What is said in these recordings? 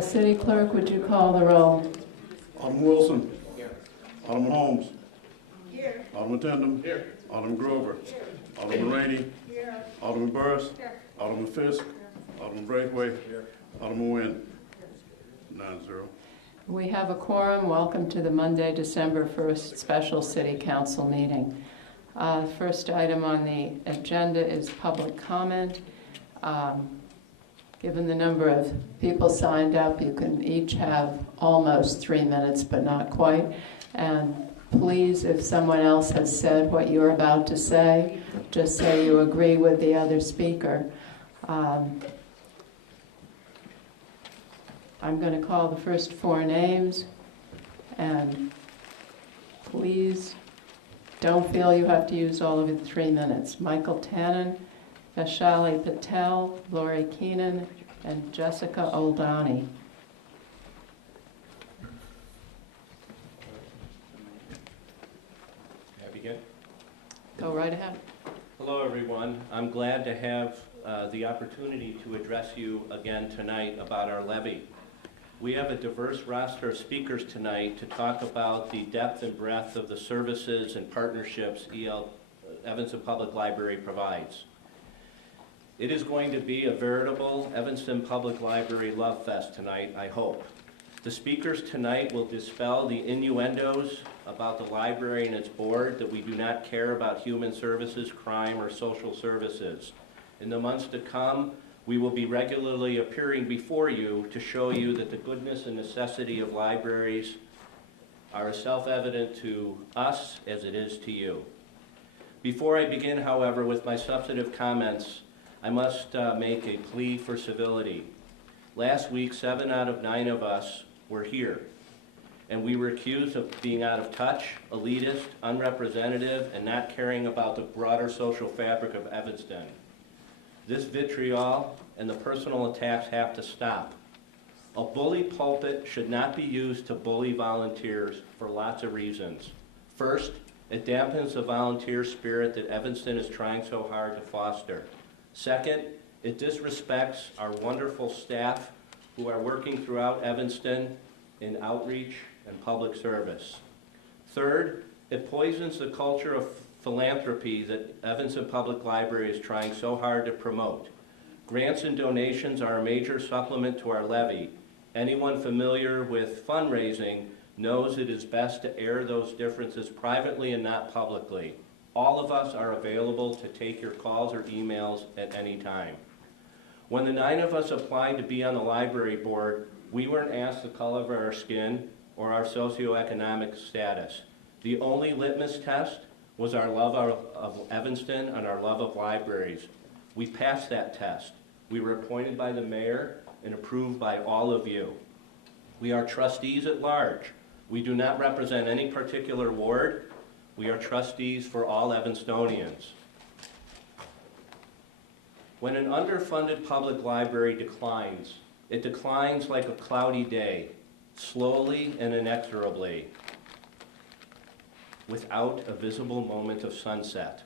City Clerk, would you call the roll? Alderman Wilson. Here. Alderman Holmes. Here. Alderman Tindem. Here. Alderman Grover. Here. Alderman Rainey. Here. Alderman Burris. Here. Alderman Fisk. Here. Alderman Braithwaite. Here. Alderman Nguyen. 9-0. We have a quorum. Welcome to the Monday, December 1st special City Council meeting. First item on the agenda is public comment. Given the number of people signed up, you can each have almost 3 minutes, but not quite. And please, if someone else has said what you're about to say, just say you agree with the other speaker. I'm going to call the first 4 names, and please don't feel you have to use all of the 3 minutes. Michael Tannen, Vaishali Patel, Lori Keenan, and Jessica Oldani. May I begin? Go right ahead. Hello, everyone. I'm glad to have the opportunity to address you again tonight about our levy. We have a diverse roster of speakers tonight to talk about the depth and breadth of the services and partnerships Evanston Public Library provides. It is going to be a veritable Evanston Public Library love fest tonight, I hope. The speakers tonight will dispel the innuendos about the library and its board that we do not care about human services, crime, or social services. In the months to come, we will be regularly appearing before you to show you that the goodness and necessity of libraries are as self-evident to us as it is to you. Before I begin, however, with my substantive comments, I must make a plea for civility. Last week, 7 out of 9 of us were here, and we were accused of being out of touch, elitist, unrepresentative, and not caring about the broader social fabric of Evanston. This vitriol and the personal attacks have to stop. A bully pulpit should not be used to bully volunteers for lots of reasons. First, it dampens the volunteer spirit that Evanston is trying so hard to foster. Second, it disrespects our wonderful staff who are working throughout Evanston in outreach and public service. Third, it poisons the culture of philanthropy that Evanston Public Library is trying so hard to promote. Grants and donations are a major supplement to our levy. Anyone familiar with fundraising knows it is best to air those differences privately and not publicly. All of us are available to take your calls or emails at any time. When the 9 of us applied to be on the library board, we weren't asked the color of our skin or our socioeconomic status. The only litmus test was our love of Evanston and our love of libraries. We passed that test. We were appointed by the mayor and approved by all of you. We are trustees at large. We do not represent any particular ward. We are trustees for all Evanstonians. When an underfunded public library declines, it declines like a cloudy day, slowly and inexorably, without a visible moment of sunset.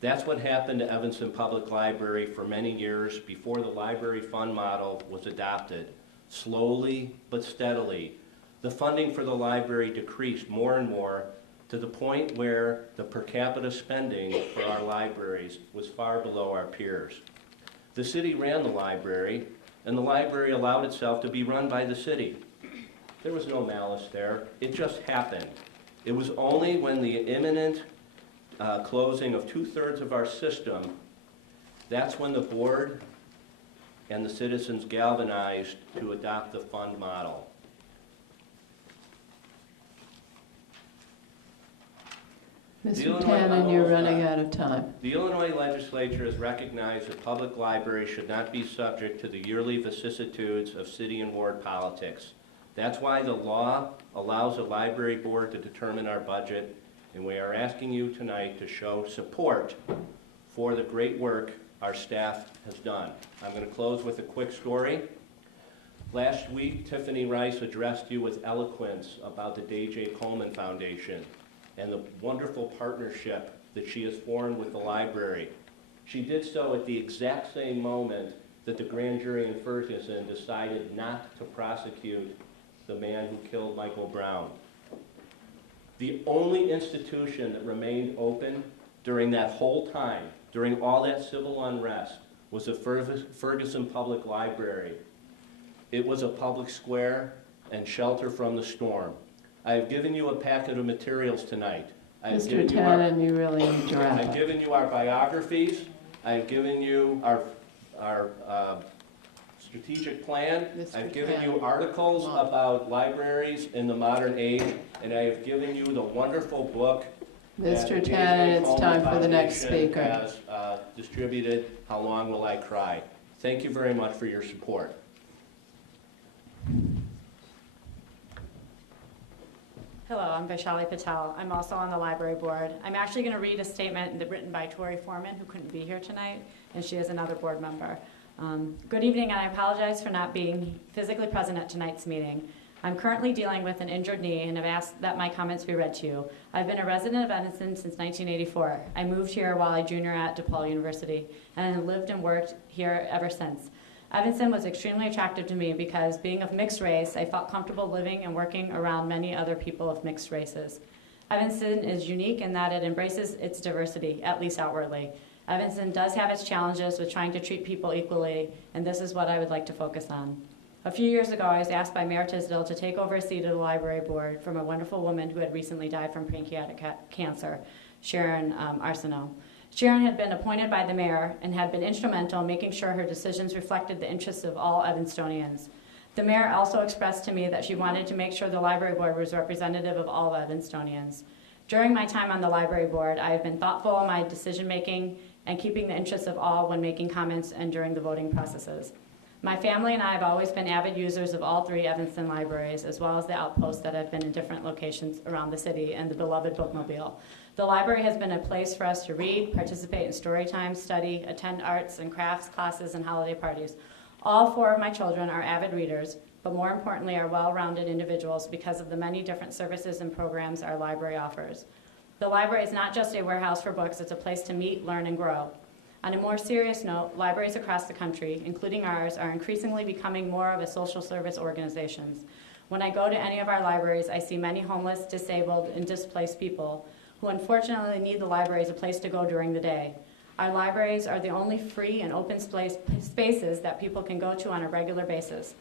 That's what happened to Evanston Public Library for many years before the library fund model was adopted. Slowly but steadily, the funding for the library decreased more and more to the point where the per capita spending for our libraries was far below our peers. The city ran the library, and the library allowed itself to be run by the city. There was no malice there. It just happened. It was only when the imminent closing of 2/3 of our system, that's when the board and the citizens galvanized to adopt the fund model. Mr. Tannen, you're running out of time. The Illinois legislature has recognized that public libraries should not be subject to the yearly vicissitudes of city and ward politics. That's why the law allows the library board to determine our budget, and we are asking you tonight to show support for the great work our staff has done. I'm going to close with a quick story. Last week, Tiffany Rice addressed you with eloquence about the J. Coleman Foundation and the wonderful partnership that she has formed with the library. She did so at the exact same moment that the grand jury in Ferguson decided not to prosecute the man who killed Michael Brown. The only institution that remained open during that whole time, during all that civil unrest, was the Ferguson Public Library. It was a public square and shelter from the storm. I have given you a packet of materials tonight. Mr. Tannen, you really need to wrap I've up. given you our biographies. I've given you our strategic plan. Mr. I've given Tannen, you articles come on. about libraries in the modern age, and I have given you the wonderful book that Mr. the Tannen, it's Coleman time for the next Foundation speaker. has distributed. How Long Will I Cry? Thank you very much for your support. Hello, I'm Vaishali Patel. I'm also on the library board. I'm actually going to read a statement written by Tori Foreman, who couldn't be here tonight, and she is another board member. Good evening, and I apologize for not being physically present at tonight's meeting. I'm currently dealing with an injured knee and have asked that my comments be read to you. I've been a resident of Evanston since 1984. I moved here while I junior at DePaul University, and have lived and worked here ever since. Evanston was extremely attractive to me because, being of mixed race, I felt comfortable living and working around many other people of mixed races. Evanston is unique in that it embraces its diversity, at least outwardly. Evanston does have its challenges with trying to treat people equally, and this is what I would like to focus on. A few years ago, I was asked by Mayor Tisdale to take over a seat at the library board from a wonderful woman who had recently died from pancreatic cancer, Sharon Arsenault. Sharon had been appointed by the mayor and had been instrumental in making sure her decisions reflected the interests of all Evanstonians. The mayor also expressed to me that she wanted to make sure the library board was representative of all Evanstonians. During my time on the library board, I have been thoughtful in my decision-making and keeping the interests of all when making comments and during the voting processes. My family and I have always been avid users of all three Evanston libraries, as well as the outposts that have been in different locations around the city and the beloved bookmobile. The library has been a place for us to read, participate in story time, study, attend arts and crafts classes, and holiday parties. All four of my children are avid readers, but more importantly are well-rounded individuals because of the many different services and programs our library offers. The library is not just a warehouse for books, it's a place to meet, learn, and grow. On a more serious note, libraries across the country, including ours, are increasingly becoming more of a social service organizations. When I go to any of our libraries, I see many homeless, disabled, and displaced people who unfortunately need the library as a place to go during the day. Our libraries are the only free and open spaces that people can go to on a regular basis.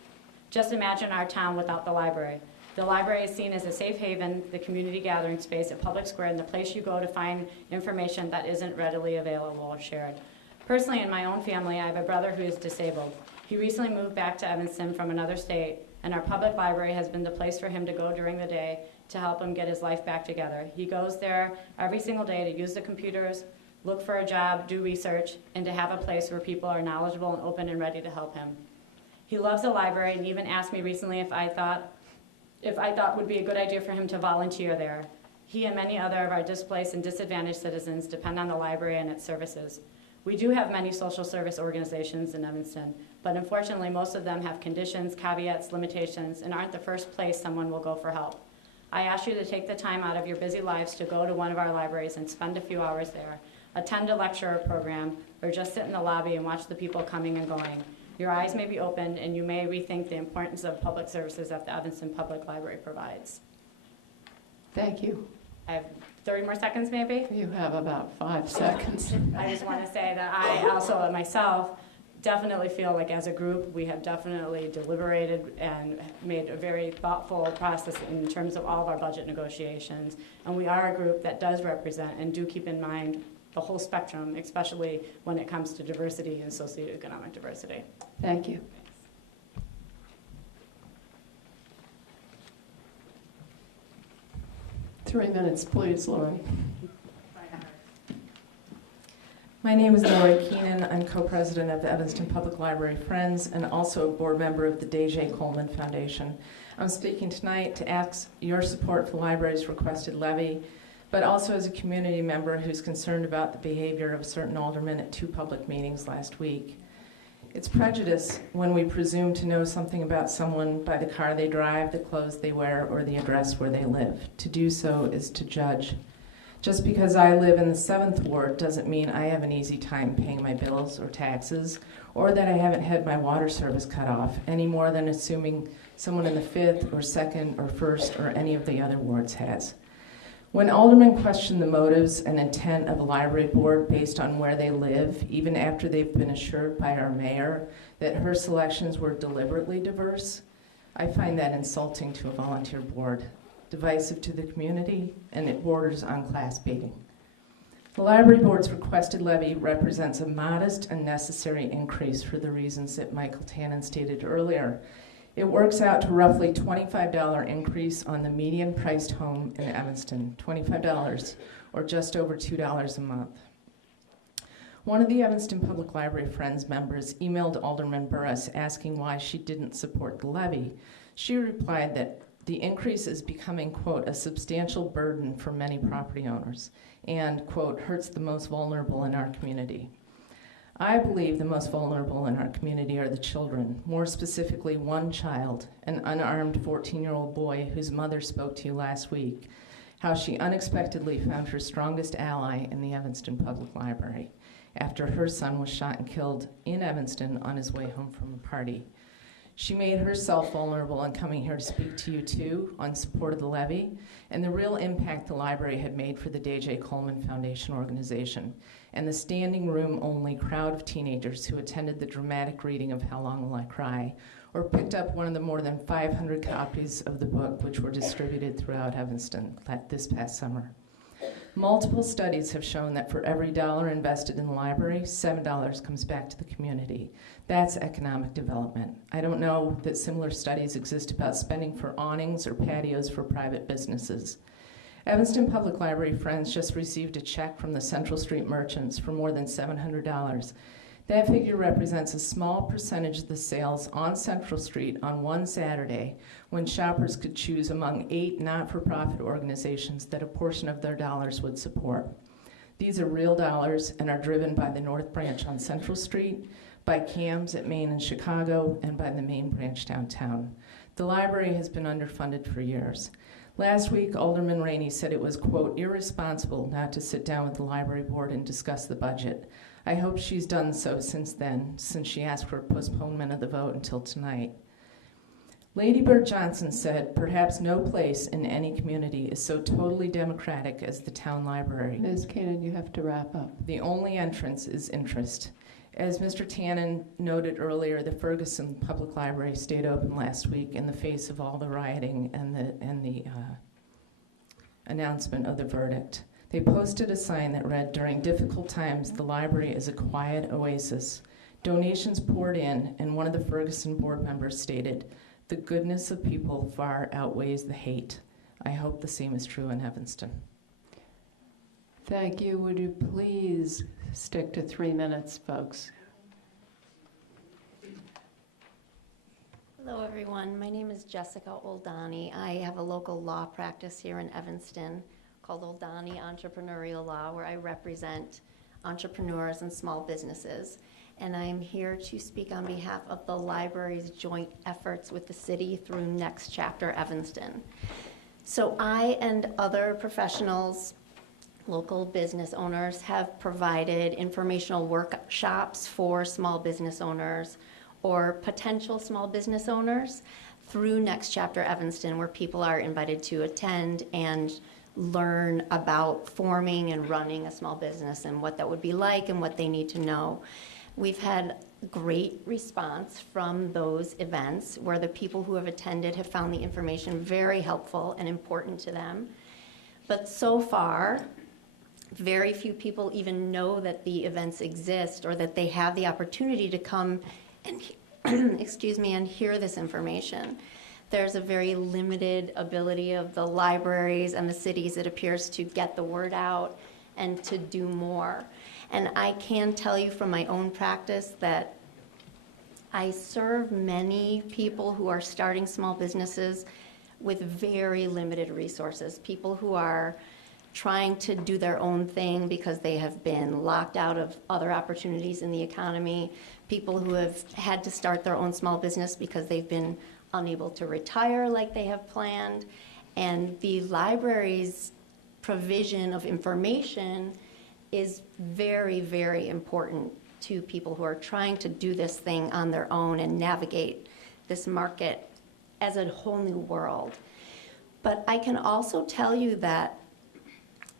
Just imagine our town without the library. The library is seen as a safe haven, the community gathering space at Public Square, and the place you go to find information that isn't readily available or shared. Personally, in my own family, I have a brother who is disabled. He recently moved back to Evanston from another state, and our public library has been the place for him to go during the day to help him get his life back together. He goes there every single day to use the computers, look for a job, do research, and to have a place where people are knowledgeable and open and ready to help him. He loves the library and even asked me recently if I thought would be a good idea for him to volunteer there. He and many other of our displaced and disadvantaged citizens depend on the library and its services. We do have many social service organizations in Evanston, but unfortunately most of them have conditions, caveats, limitations, and aren't the first place someone will go for help. I ask you to take the time out of your busy lives to go to one of our libraries and spend a few hours there, attend a lecture or program, or just sit in the lobby and watch the people coming and going. Your eyes may be opened and you may rethink the importance of public services that the Evanston Public Library provides. Thank you. I have 30 more seconds maybe. You have about 5 seconds. I just want to say that I also myself definitely feel like as a group we have definitely deliberated and made a very thoughtful process in terms of all of our budget negotiations. And we are a group that does represent and do keep in mind the whole spectrum, especially when it comes to diversity and socioeconomic diversity. Thank you. 3 minutes, please, Lori. My name is Lori Keenan. I'm co-president of the Evanston Public Library Friends and also a board member of the D.J. Coleman Foundation. I'm speaking tonight to ask your support for the library's requested levy, but also as a community member who's concerned about the behavior of certain aldermen at 2 public meetings last week. It's prejudice when we presume to know something about someone by the car they drive, the clothes they wear, or the address where they live. To do so is to judge. Just because I live in the 7th Ward doesn't mean I have an easy time paying my bills or taxes, or that I haven't had my water service cut off, any more than assuming someone in the 5th or 2nd or 1st or any of the other wards has. When aldermen question the motives and intent of a library board based on where they live, even after they've been assured by our mayor that her selections were deliberately diverse, I find that insulting to a volunteer board, divisive to the community, and it borders on class baiting. The library board's requested levy represents a modest and necessary increase for the reasons that Michael Tannen stated earlier. It works out to roughly $25 increase on the median priced home in Evanston, $25, or just over $2 a month. One of the Evanston Public Library Friends members emailed Alderman Burris asking why she didn't support the levy. She replied that the increase is becoming, quote, a substantial burden for many property owners and, quote, hurts the most vulnerable in our community. I believe the most vulnerable in our community are the children, more specifically one child, an unarmed 14-year-old boy whose mother spoke to you last week, how she unexpectedly found her strongest ally in the Evanston Public Library after her son was shot and killed in Evanston on his way home from a party. She made herself vulnerable in coming here to speak to you too on support of the levy and the real impact the library had made for the D.J. Coleman Foundation organization and the standing room only crowd of teenagers who attended the dramatic reading of How Long Will I Cry or picked up one of the more than 500 copies of the book which were distributed throughout Evanston this past summer. Multiple studies have shown that for every dollar invested in the library, $7 comes back to the community. That's economic development. I don't know that similar studies exist about spending for awnings or patios for private businesses. Evanston Public Library Friends just received a check from the Central Street merchants for more than $700. That figure represents a small percentage of the sales on Central Street on one Saturday when shoppers could choose among 8 not-for-profit organizations that a portion of their dollars would support. These are real dollars and are driven by the North Branch on Central Street, by CAMS at Main and Chicago, and by the main branch downtown. The library has been underfunded for years. Last week, Alderman Rainey said it was, quote, irresponsible not to sit down with the library board and discuss the budget. I hope she's done so since then, since she asked for a postponement of the vote until tonight. Lady Bird Johnson said, perhaps no place in any community is so totally democratic as the town library. Ms. Keenan, you have to wrap up. The only entrance is interest. As Mr. Tannen noted earlier, the Ferguson Public Library stayed open last week in the face of all the rioting and the announcement of the verdict. They posted a sign that read, during difficult times, the library is a quiet oasis. Donations poured in, and one of the Ferguson board members stated, the goodness of people far outweighs the hate. I hope the same is true in Evanston. Thank you. Would you please stick to 3 minutes, folks? Hello, everyone. My name is Jessica Oldani. I have a local law practice here in Evanston called Oldani Entrepreneurial Law, where I represent entrepreneurs and small businesses. And I'm here to speak on behalf of the library's joint efforts with the city through Next Chapter Evanston. So I and other professionals, local business owners, have provided informational workshops for small business owners or potential small business owners through Next Chapter Evanston, where people are invited to attend and learn about forming and running a small business and what that would be like and what they need to know. We've had great response from those events where the people who have attended have found the information very helpful and important to them. But so far, very few people even know that the events exist or that they have the opportunity to come and and hear this information. There's a very limited ability of the libraries and the cities, it appears, to get the word out and to do more. And I can tell you from my own practice that I serve many people who are starting small businesses with very limited resources, people who are trying to do their own thing because they have been locked out of other opportunities in the economy, people who have had to start their own small business because they've been unable to retire like they have planned. And the libraries provision of information is very, very important to people who are trying to do this thing on their own and navigate this market as a whole new world. But I can also tell you that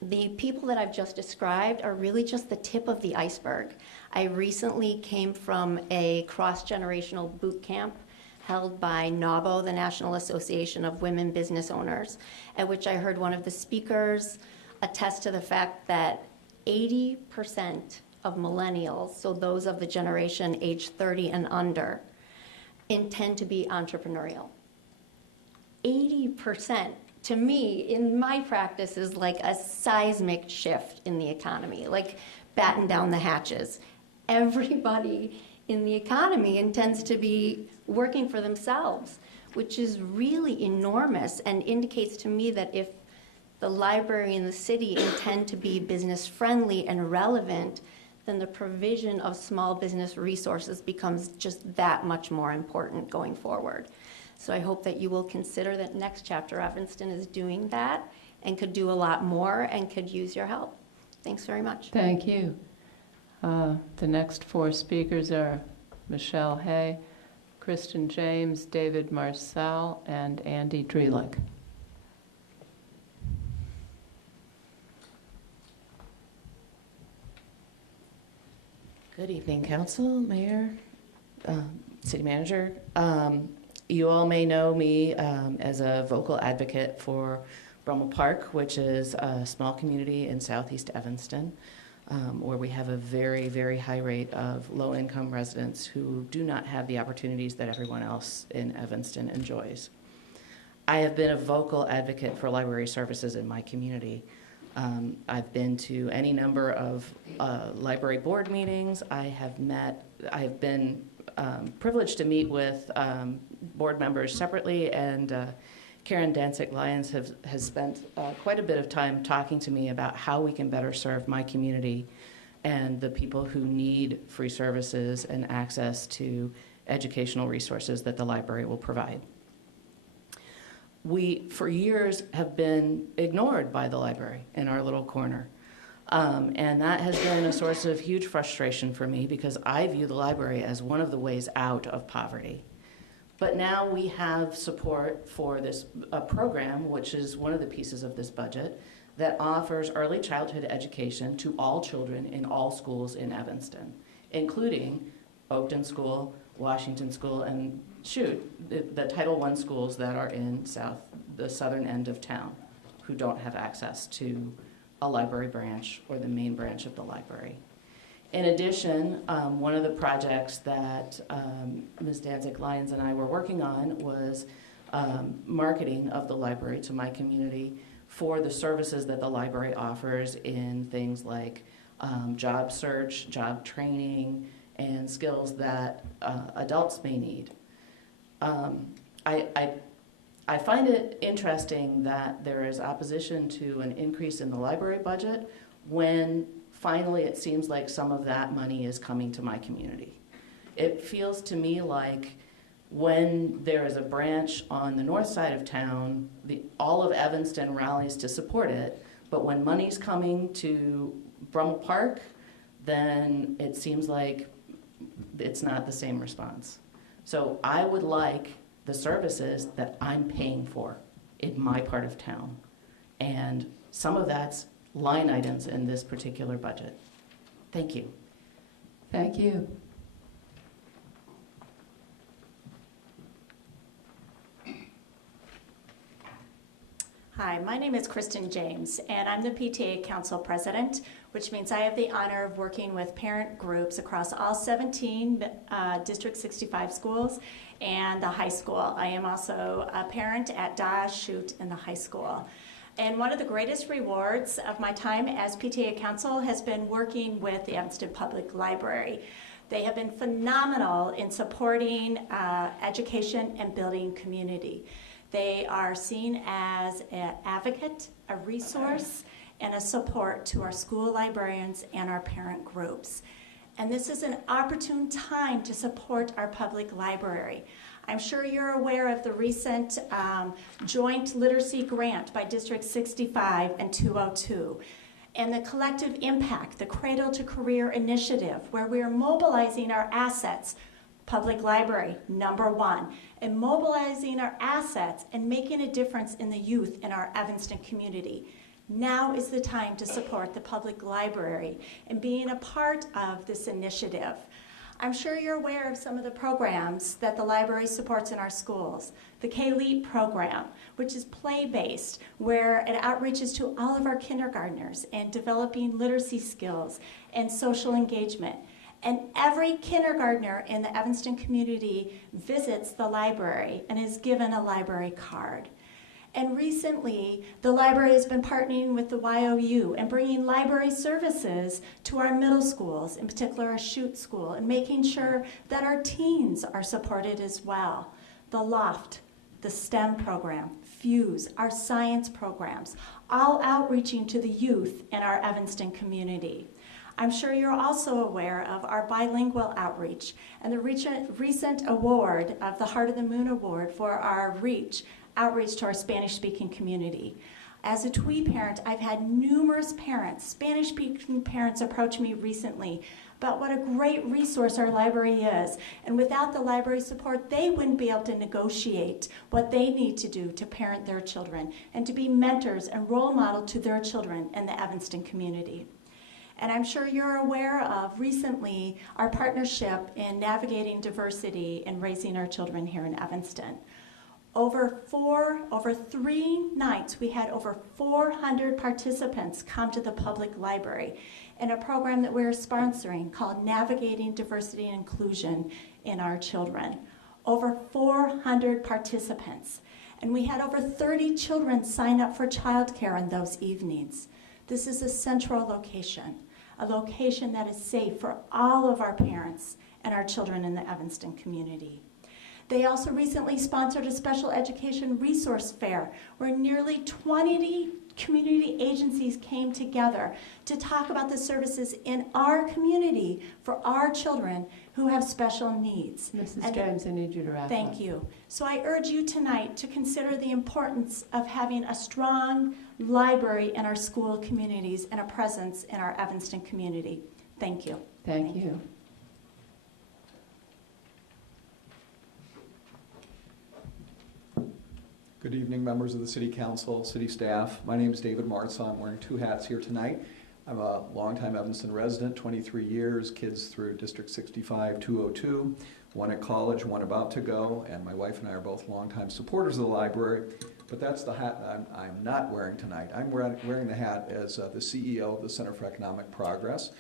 the people that I've just described are really just the tip of the iceberg. I recently came from a cross-generational boot camp held by NAWBO, the National Association of Women Business Owners, at which I heard one of the speakers attest to the fact that 80% of millennials, so those of the generation age 30 and under, intend to be entrepreneurial. 80%, to me, in my practice, is like a seismic shift in the economy, like batten down the hatches. Everybody in the economy intends to be working for themselves, which is really enormous and indicates to me that if the library and the city intend to be business friendly and relevant, then the provision of small business resources becomes just that much more important going forward. So I hope that you will consider that Next Chapter Evanston is doing that and could do a lot more and could use your help. Thanks very much. Thank you. The next 4 speakers are Michelle Hay, Kristen James, David Marcel, and Andy Drelick. Good evening, Council, Mayor, City Manager. You all may know me as a vocal advocate for Brummel Park, which is a small community in southeast Evanston, where we have a very, very high rate of low-income residents who do not have the opportunities that everyone else in Evanston enjoys. I have been a vocal advocate for library services in my community. I've been to any number of library board meetings. I have been privileged to meet with board members separately, and Karen Danzig-Lyons has spent quite a bit of time talking to me about how we can better serve my community and the people who need free services and access to educational resources that the library will provide. We, for years, have been ignored by the library in our little corner. And that has been a source of huge frustration for me because I view the library as one of the ways out of poverty. But now we have support for this program, which is one of the pieces of this budget, that offers early childhood education to all children in all schools in Evanston, including Oakton School, Washington School, and the Title I schools that are in the southern end of town who don't have access to a library branch or the main branch of the library. In addition, one of the projects that Ms. Danzig-Lyons and I were working on was marketing of the library to my community for the services that the library offers in things like job search, job training, and skills that adults may need. I find it interesting that there is opposition to an increase in the library budget when finally it seems like some of that money is coming to my community. It feels to me like when there is a branch on the north side of town, all of Evanston rallies to support it, but when money's coming to Brummel Park, then it seems like it's not the same response. So I would like the services that I'm paying for in my part of town. And some of that's line items in this particular budget. Thank you. Thank you. Hi, my name is Kristen James, and I'm the PTA Council President, which means I have the honor of working with parent groups across all 17 District 65 schools and the high school. I am also a parent at Dash Shoot in the high school. And one of the greatest rewards of my time as PTA Council has been working with the Evanston Public Library. They have been phenomenal in supporting education and building community. They are seen as an advocate, a resource, and a support to our school librarians and our parent groups. And this is an opportune time to support our public library. I'm sure you're aware of the recent joint literacy grant by District 65 and 202. And the collective impact, the Cradle to Career initiative, where we are mobilizing our assets, public library, number one, and mobilizing our assets and making a difference in the youth in our Evanston community. Now is the time to support the public library and being a part of this initiative. I'm sure you're aware of some of the programs that the library supports in our schools. The K-LEAP program, which is play-based, where it outreaches to all of our kindergartners and developing literacy skills and social engagement. And every kindergartner in the Evanston community visits the library and is given a library card. And recently, the library has been partnering with the YOU and bringing library services to our middle schools, in particular our Chute School, and making sure that our teens are supported as well. The Loft, the STEM program, Fuse, our science programs, all outreaching to the youth in our Evanston community. I'm sure you're also aware of our bilingual outreach and the recent award of the Heart of the Moon Award for our outreach to our Spanish-speaking community. As a TWE parent, I've had numerous parents, Spanish-speaking parents, approach me recently about what a great resource our library is. And without the library support, they wouldn't be able to negotiate what they need to do to parent their children and to be mentors and role model to their children in the Evanston community. And I'm sure you're aware of recently our partnership in navigating diversity and raising our children here in Evanston. Over 3 nights, we had over 400 participants come to the public library in a program that we're sponsoring called Navigating Diversity and Inclusion in Our Children. Over 400 participants. And we had over 30 children sign up for childcare on those evenings. This is a central location, a location that is safe for all of our parents and our children in the Evanston community. They also recently sponsored a special education resource fair where nearly 20 community agencies came together to talk about the services in our community for our children who have special needs. Mrs. James, I need you to wrap up. Thank you. So I urge you tonight to consider the importance of having a strong library in our school communities and a presence in our Evanston community. Thank you. Thank you. Good evening, members of the City Council, City staff. My name is David Martza. I'm wearing 2 hats here tonight. I'm a longtime Evanston resident, 23 years, kids through District 65, 202, one at college, one about to go, and my wife and I are both longtime supporters of the library. But that's the hat I'm not wearing tonight. I'm wearing the hat as the CEO of the Center for Economic Progress.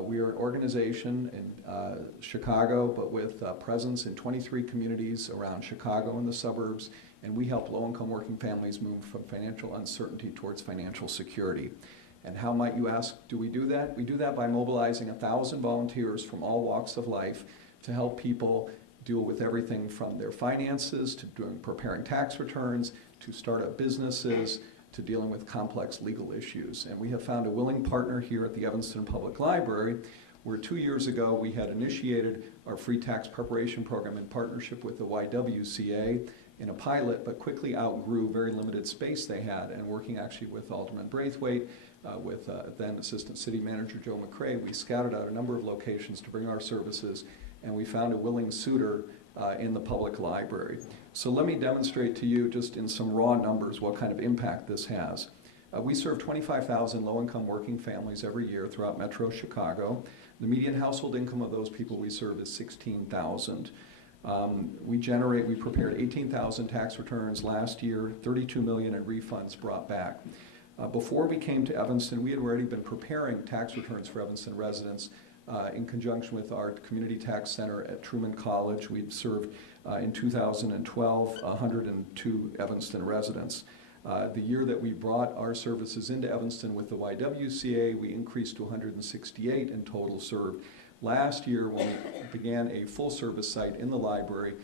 We are an organization in Chicago, but with presence in 23 communities around Chicago and the suburbs, and we help low-income working families move from financial uncertainty towards financial security. And how, might you ask, do we do that? We do that by mobilizing 1,000 volunteers from all walks of life to help people deal with everything from their finances to preparing tax returns to startup businesses to dealing with complex legal issues. And we have found a willing partner here at the Evanston Public Library, where 2 years ago we had initiated our free tax preparation program in partnership with the YWCA in a pilot, but quickly outgrew very limited space they had. And working actually with Alderman Braithwaite, with then Assistant City Manager Joe McCrae, we scouted out a number of locations to bring our services, and we found a willing suitor in the public library. So let me demonstrate to you just in some raw numbers what kind of impact this has. We serve 25,000 low-income working families every year throughout Metro Chicago. The median household income of those people we serve is $16,000. We prepared 18,000 tax returns last year, 32 million in refunds brought back. Before we came to Evanston, we had already been preparing tax returns for Evanston residents in conjunction with our Community Tax Center at Truman College. We'd served in 2012 102 Evanston residents. The year that we brought our services into Evanston with the YWCA, we increased to 168 in total served. Last year, when we began a full-service site in the library,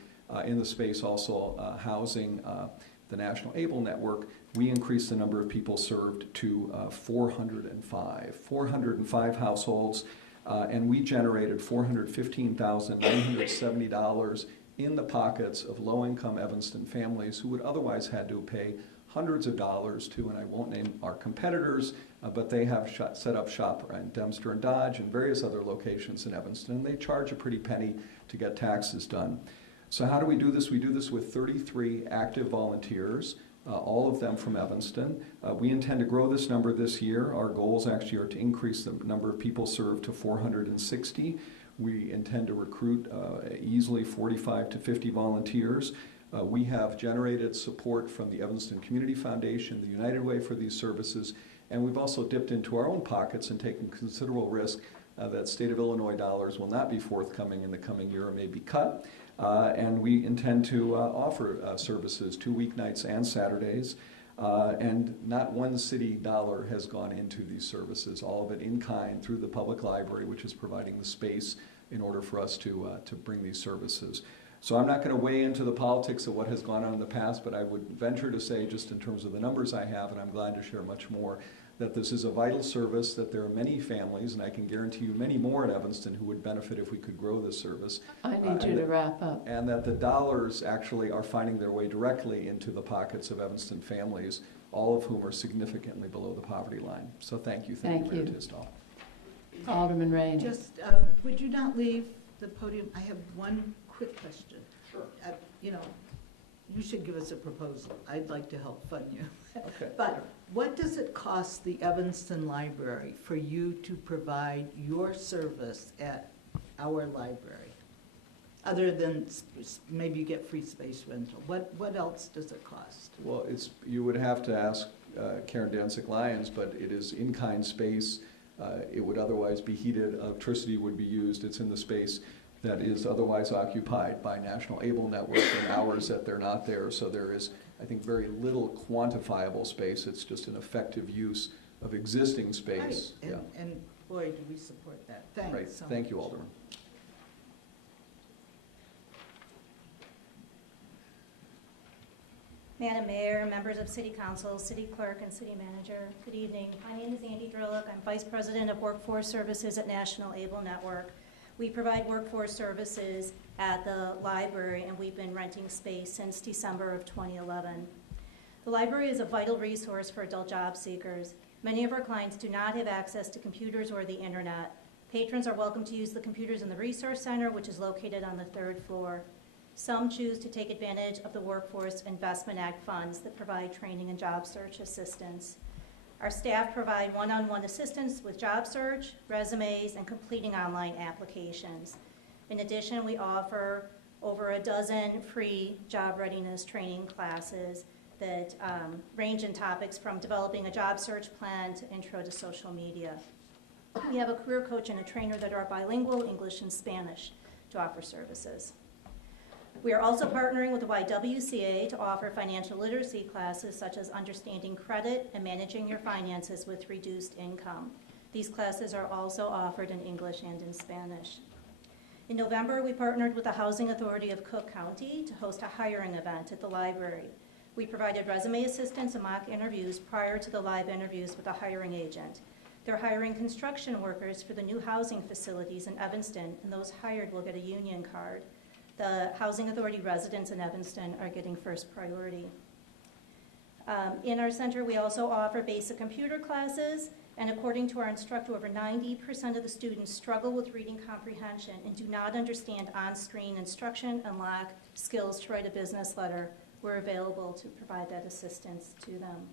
in the space also housing the National Able Network, we increased the number of people served to 405. 405 households, and we generated $415,970 in the pockets of low-income Evanston families who would otherwise had to pay hundreds of dollars to, and I won't name our competitors, but they have set up shop in Dempster and Dodge and various other locations in Evanston, and they charge a pretty penny to get taxes done. So how do we do this? We do this with 33 active volunteers, all of them from Evanston. We intend to grow this number this year. Our goals actually are to increase the number of people served to 460. We intend to recruit easily 45 to 50 volunteers. We have generated support from the Evanston Community Foundation, the United Way for these services, and we've also dipped into our own pockets and taken considerable risk that state of Illinois dollars will not be forthcoming in the coming year or may be cut. And we intend to offer services 2 weeknights and Saturdays. And not one city dollar has gone into these services, all of it in kind through the public library, which is providing the space in order for us to bring these services. So I'm not going to weigh into the politics of what has gone on in the past, but I would venture to say, just in terms of the numbers I have, and I'm glad to share much more, that this is a vital service, that there are many families, and I can guarantee you many more in Evanston who would benefit if we could grow this service. I need you to wrap up. And that the dollars actually are finding their way directly into the pockets of Evanston families, all of whom are significantly below the poverty line. So thank you, Thank Mayor you. Tisdall. Alderman Rainey. Just, would you not leave the podium? I have one quick question. Sure. You know, you should give us a proposal. I'd like to help fund you. Okay. But what does it cost the Evanston Library for you to provide your service at our library? Other than maybe you get free space rental. What else does it cost? Well, you would have to ask Karen Danzig-Lyons, but it is in-kind space. It would otherwise be heated, electricity would be used. It's in the space that is otherwise occupied by National Able Network in hours that they're not there. So there is, I think, very little quantifiable space. It's just an effective use of existing space. Right. And boy, do we support that. Thanks. Right. So Thank much. you, Alderman. Madam Mayor, members of City Council, City Clerk, and City Manager, good evening. My name is Andy Drillick. I'm Vice President of Workforce Services at National Able Network. We provide workforce services at the library, and we've been renting space since December of 2011. The library is a vital resource for adult job seekers. Many of our clients do not have access to computers or the internet. Patrons are welcome to use the computers in the Resource Center, which is located on the 3rd floor. Some choose to take advantage of the Workforce Investment Act funds that provide training and job search assistance. Our staff provide one-on-one assistance with job search, resumes, and completing online applications. In addition, we offer over a dozen free job readiness training classes that range in topics from developing a job search plan to intro to social media. We have a career coach and a trainer that are bilingual, English and Spanish, to offer services. We are also partnering with the YWCA to offer financial literacy classes such as understanding credit and managing your finances with reduced income. These classes are also offered in English and in Spanish. In November, we partnered with the Housing Authority of Cook County to host a hiring event at the library. We provided resume assistance and mock interviews prior to the live interviews with a hiring agent. They're hiring construction workers for the new housing facilities in Evanston, and those hired will get a union card. The Housing Authority residents in Evanston are getting first priority. In our center, we also offer basic computer classes, and according to our instructor, over 90% of the students struggle with reading comprehension and do not understand on-screen instruction and lack skills to write a business letter. We're available to provide that assistance to them.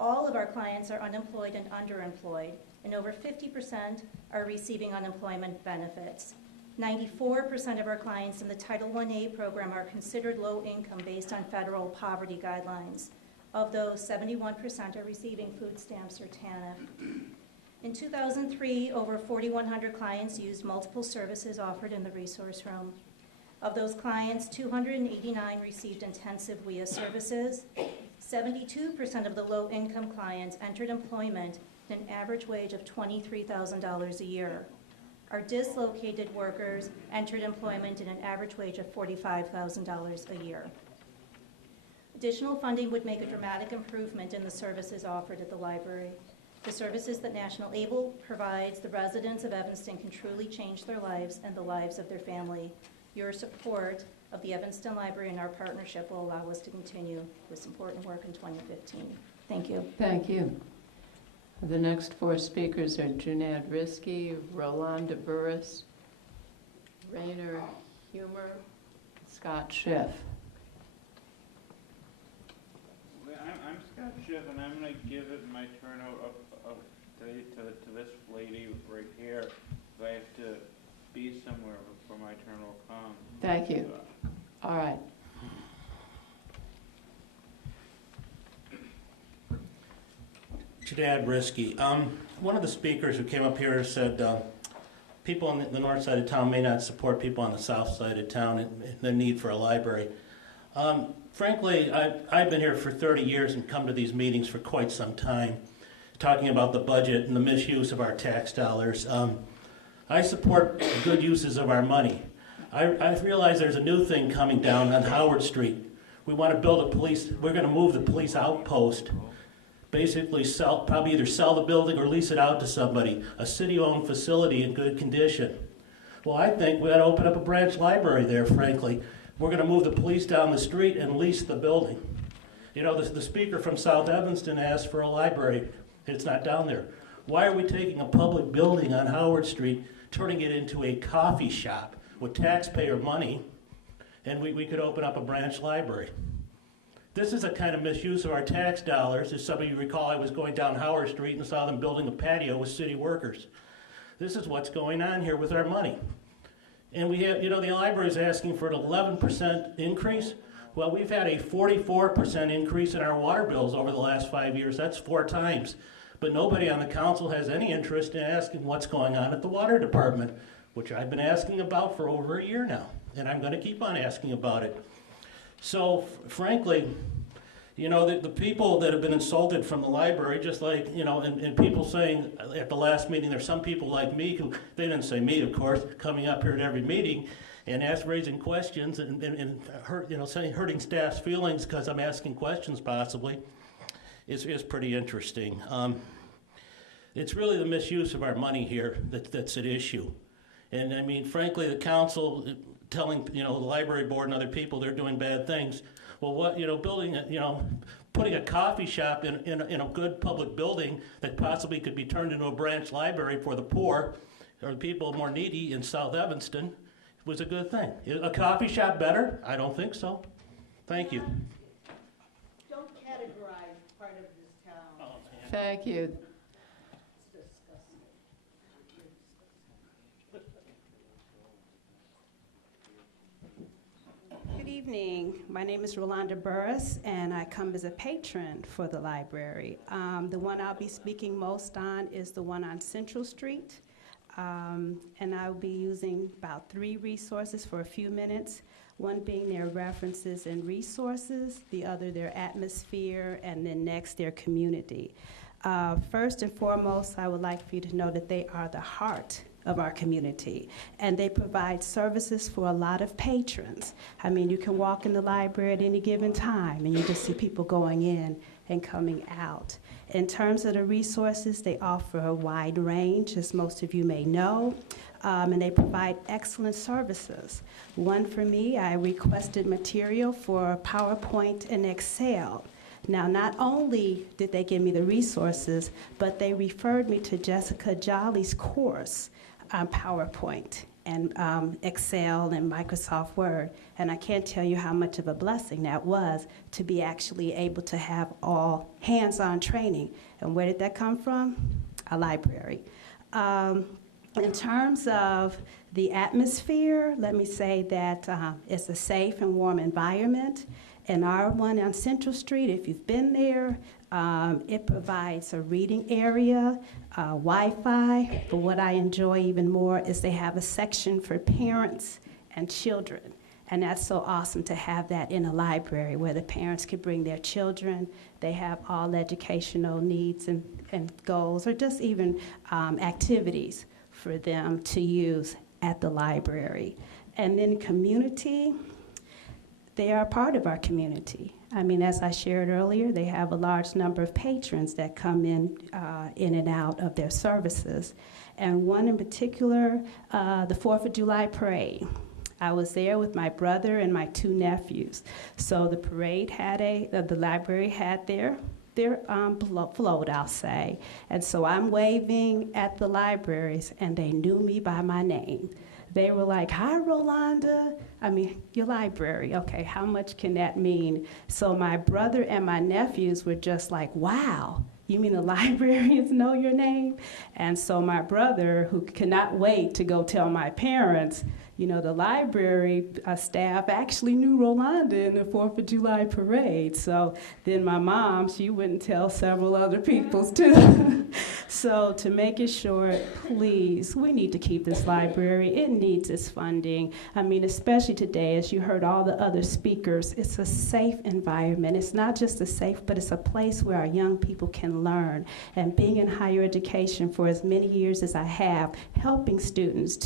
All of our clients are unemployed and underemployed, and over 50% are receiving unemployment benefits. 94% of our clients in the Title I-A program are considered low income based on federal poverty guidelines. Of those, 71% are receiving food stamps or TANF. In 2003, over 4,100 clients used multiple services offered in the resource room. Of those clients, 289 received intensive WIA services. 72% of the low-income clients entered employment at an average wage of $23,000 a year. Our dislocated workers entered employment at an average wage of $45,000 a year. Additional funding would make a dramatic improvement in the services offered at the library. The services that National Able provides the residents of Evanston can truly change their lives and the lives of their family. Your support of the Evanston Library, and our partnership will allow us to continue this important work in 2015. Thank you. Thank you. The next four speakers are Junad Risky, Rolanda Burris, Rainer Humer, Scott Schiff. Well, I'm Scott Schiff, and I'm going to give it my turnout to this lady right here. If I have to be somewhere before my turn will come. Thank you. All right. Junad Risky. One of the speakers who came up here said people on the north side of town may not support people on the south side of town and the need for a library. Frankly, I've been here for 30 years and come to these meetings for quite some time, talking about the budget and the misuse of our tax dollars. I support good uses of our money. I realize there's a new thing coming down on Howard Street. We want to build a police, we're going to move the police outpost. Basically probably either sell the building or lease it out to somebody, a city-owned facility in good condition. Well, I think we ought to open up a branch library there, frankly. We're going to move the police down the street and lease the building. You know, the speaker from South Evanston asked for a library. It's not down there. Why are we taking a public building on Howard Street, turning it into a coffee shop with taxpayer money, and we could open up a branch library? This is a kind of misuse of our tax dollars. As some of you recall, I was going down Howard Street and saw them building a patio with city workers. This is what's going on here with our money. And we have, you know, the library is asking for an 11% increase. Well, we've had a 44% increase in our water bills over the last 5 years. That's 4 times. But nobody on the council has any interest in asking what's going on at the water department, which I've been asking about for over a year now. And I'm going to keep on asking about it. So, frankly, you know, the people that have been insulted from the library, just like, you know, and people saying at the last meeting, there's some people like me who, they didn't say me, of course, coming up here at every meeting and raising questions and hurt, you know, hurting staff's feelings because I'm asking questions possibly is pretty interesting. It's really the misuse of our money here that's at issue. And I mean, frankly, the council telling, you know, the library board and other people they're doing bad things. Well, what, you know, building, you know, putting a coffee shop in a good public building that possibly could be turned into a branch library for the poor or the people more needy in South Evanston was a good thing. Is a coffee shop better? I don't think so. Thank you. Don't categorize part of this town. Thank you. Good evening. My name is Rolanda Burris, and I come as a patron for the library. The one I'll be speaking most on is the one on Central Street, and I'll be using about 3 resources for a few minutes, one being their references and resources, the other their atmosphere, and then next their community. First and foremost, I would like for you to know that they are the heart of our community, and they provide services for a lot of patrons. I mean, you can walk in the library at any given time and you just see people going in and coming out. In terms of the resources, they offer a wide range, as most of you may know, and they provide excellent services. One for me, I requested material for PowerPoint and Excel. Now, not only did they give me the resources, but they referred me to Jessica Jolly's course on PowerPoint and Excel and Microsoft Word. And I can't tell you how much of a blessing that was to be actually able to have all hands-on training. And where did that come from? A library. In terms of the atmosphere, let me say that it's a safe and warm environment. And our one on Central Street, if you've been there, it provides a reading area, Wi-Fi, but what I enjoy even more is they have a section for parents and children. And that's so awesome to have that in a library where the parents can bring their children. They have all educational needs and goals, or just even activities for them to use at the library. And then community, they are a part of our community. I mean, as I shared earlier, they have a large number of patrons that come in and out of their services. And one in particular, the 4th of July parade. I was there with my brother and my 2 nephews. So the parade had the library had their float, I'll say. And so I'm waving at the libraries, and they knew me by my name. They were like, "Hi, Rolanda." I mean, your library. Okay, how much can that mean? So my brother and my nephews were just like, "Wow, you mean the librarians know your name?" And so my brother, who cannot wait to go tell my parents, you know, the library staff actually knew Rolanda in the 4th of July parade. So then my mom, she went and tell several other people too. So to make it short, please, we need to keep this library. It needs its funding. I mean, especially today, as you heard all the other speakers, it's a safe environment. It's not just a safe, but it's a place where our young people can learn. And being in higher education for as many years as I have, helping students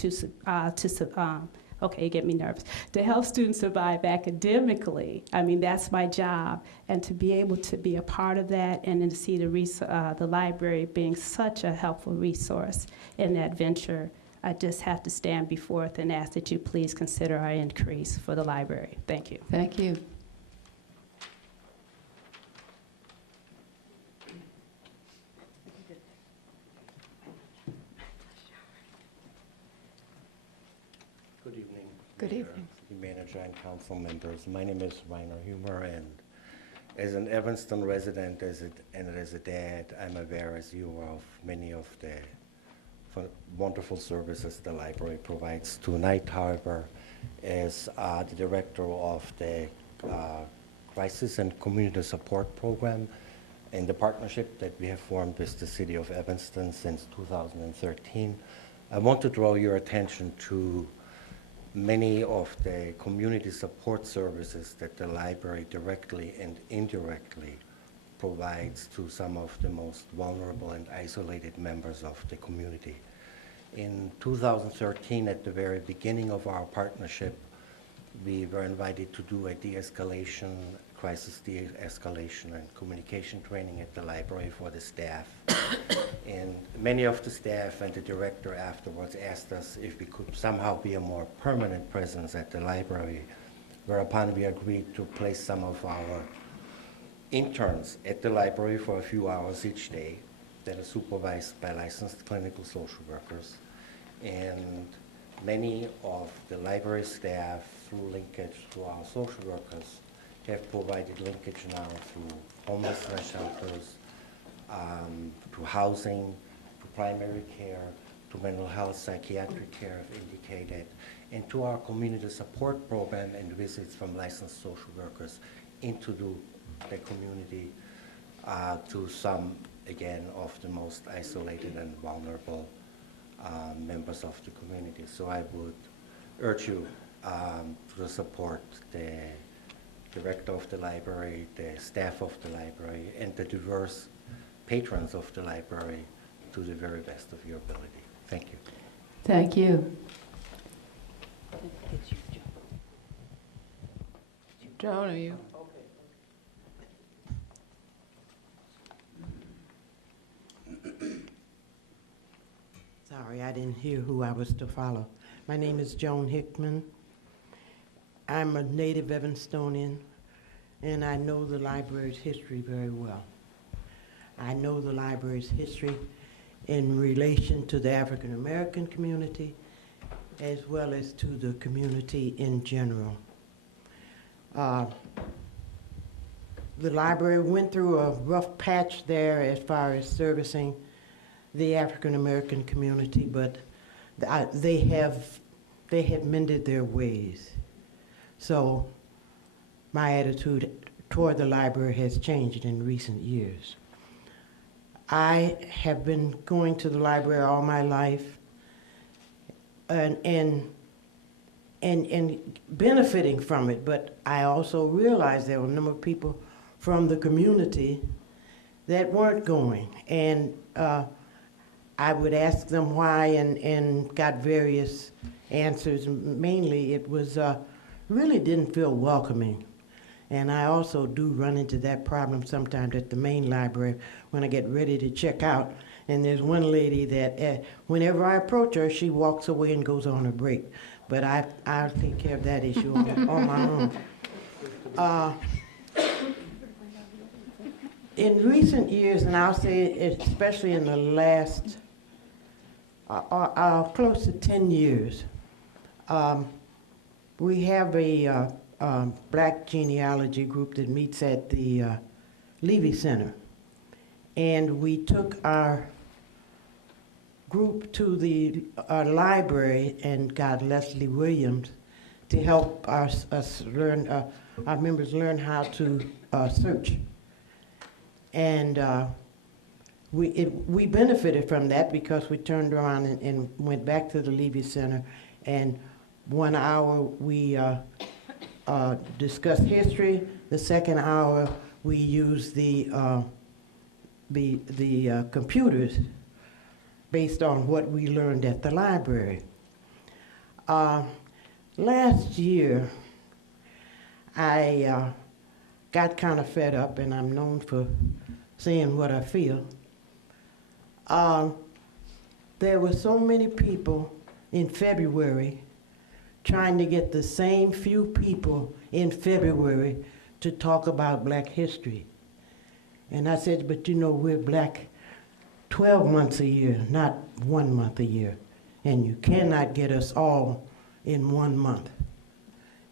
okay, you get me nervous, to help students survive academically. I mean, that's my job. And to be able to be a part of that and then to see the library being such a helpful resource in that venture, I just have to stand before it and ask that you please consider our increase for the library. Thank you. Thank you. Good evening. Good Mayor, evening. City Manager and council members. My name is Rainer Humer, and as an Evanston resident and as a dad, I'm aware, as you are, of many of the wonderful services the library provides. Tonight, however, as the director of the Crisis and Community Support Program and the partnership that we have formed with the City of Evanston since 2013, I want to draw your attention to many of the community support services that the library directly and indirectly provides to some of the most vulnerable and isolated members of the community. In 2013, at the very beginning of our partnership, we were invited to do a crisis de-escalation and communication training at the library for the staff. And many of the staff and the director afterwards asked us if we could somehow be a more permanent presence at the library, whereupon we agreed to place some of our interns at the library for a few hours each day that are supervised by licensed clinical social workers. And many of the library staff, through linkage to our social workers, have provided linkage now through homelessness shelters, to housing, to primary care, to mental health, psychiatric care, if indicated, and to our community support program and visits from licensed social workers into the community, to some, again, of the most isolated and vulnerable members of the community. So I would urge you to support the director of the library, the staff of the library, and the diverse patrons of the library to the very best of your ability. Thank you. Thank you. Joan, are you? Sorry, I didn't hear who I was to follow. My name is Joan Hickman. I'm a native Evanstonian, and I know the library's history very well. I know the library's history in relation to the African American community, as well as to the community in general. The library went through a rough patch there as far as servicing the African American community, but they have mended their ways. So my attitude toward the library has changed in recent years. I have been going to the library all my life and benefiting from it, but I also realized there were a number of people from the community that weren't going. And I would ask them why and got various answers. Mainly it was really didn't feel welcoming. And I also do run into that problem sometimes at the main library when I get ready to check out. And there's one lady that whenever I approach her, she walks away and goes on a break. but I'll take care of that issue on my own. In recent years, and I'll say especially in the last close to 10 years, we have a black genealogy group that meets at the Levy Center. And we took our group to the library and got Leslie Williams to help us learn, our members learn how to search. And we benefited from that because we turned around and went back to the Levy Center, and 1 hour we discussed history. The second hour we used the computers based on what we learned at the library. Last year, I got kind of fed up, and I'm known for saying what I feel. There were so many people in February trying to get the same few people in February to talk about Black history. And I said, but you know, we're Black 12 months a year, not 1 month a year. And you cannot get us all in 1 month.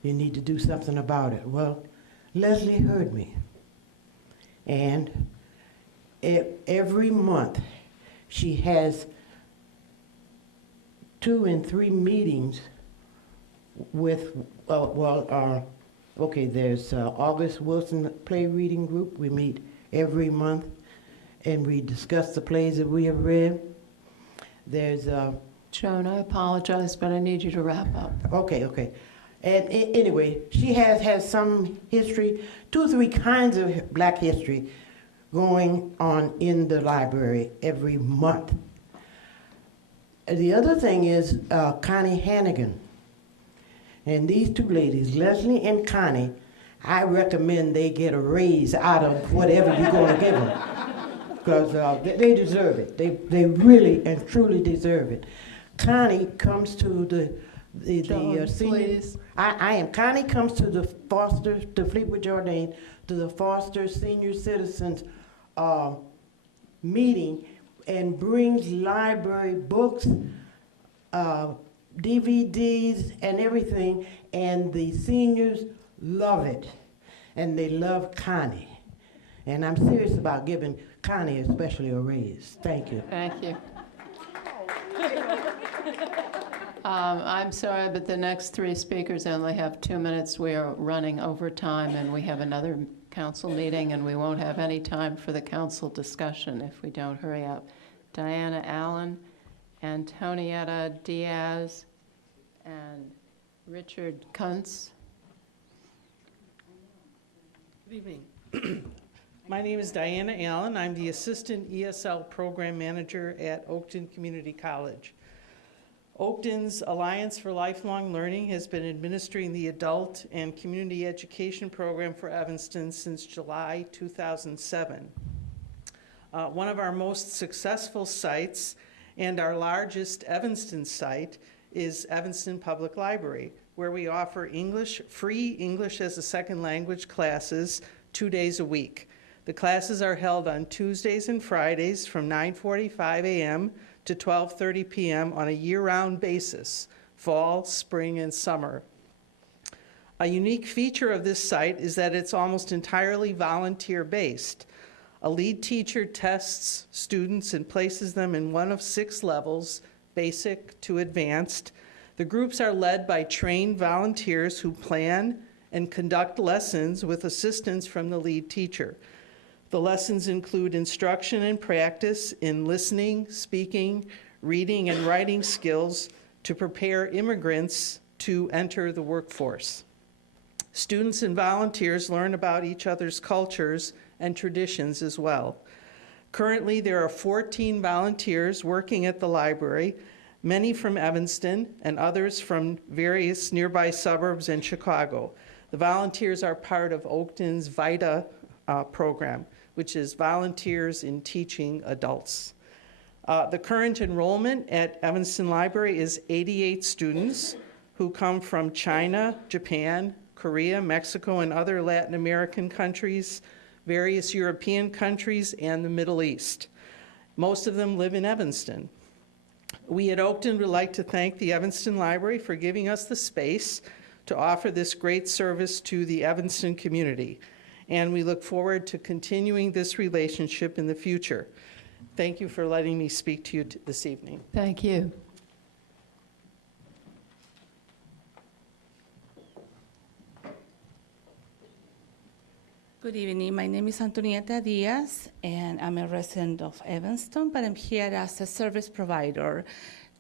You need to do something about it. Well, Leslie heard me. And every month she has 2 and 3 meetings with, okay, there's August Wilson Play Reading Group. We meet every month and we discuss the plays that we have read. There's Joan, I apologize, but I need you to wrap up. Okay. And anyway, she has some history, 2 or 3 kinds of Black history going on in the library every month. The other thing is Connie Hannigan. And these 2 ladies, Leslie and Connie, I recommend they get a raise out of whatever you're going to give them. Because they deserve it. They really and truly deserve it. Connie comes to the Joan, senior. please. I am. Connie comes to the Foster, to Fleetwood Jourdain, to the Foster Senior Citizens meeting and brings library books, DVDs, and everything, and the seniors love it, and they love Connie. And I'm serious about giving Connie especially a raise. Thank you. Thank you. I'm sorry, but the next 3 speakers only have 2 minutes. We are running over time, and we have another council meeting, and we won't have any time for the council discussion if we don't hurry up. Diana Allen, Antonietta Diaz, and Richard Kuntz. Good evening. My name is Diana Allen. I'm the Assistant ESL Program Manager at Oakton Community College. Oakton's Alliance for Lifelong Learning has been administering the adult and community education program for Evanston since July 2007. One of our most successful sites and our largest Evanston site is Evanston Public Library, where we offer free English as a second language classes 2 days a week. The classes are held on Tuesdays and Fridays from 9:45 a.m. to 12:30 p.m. on a year-round basis, fall, spring, and summer. A unique feature of this site is that it's almost entirely volunteer-based. A lead teacher tests students and places them in one of 6 levels, basic to advanced. The groups are led by trained volunteers who plan and conduct lessons with assistance from the lead teacher. The lessons include instruction and practice in listening, speaking, reading, and writing skills to prepare immigrants to enter the workforce. Students and volunteers learn about each other's cultures and traditions as well. Currently, there are 14 volunteers working at the library, many from Evanston and others from various nearby suburbs and Chicago. The volunteers are part of Oakton's VITA program, which is Volunteers in Teaching Adults. The current enrollment at Evanston Library is 88 students, who come from China, Japan, Korea, Mexico, and other Latin American countries, various European countries, and the Middle East. Most of them live in Evanston. We at Oakton would like to thank the Evanston Library for giving us the space to offer this great service to the Evanston community. And we look forward to continuing this relationship in the future. Thank you for letting me speak to you this evening. Thank you. Good evening. My name is Antonieta Diaz, and I'm a resident of Evanston, but I'm here as a service provider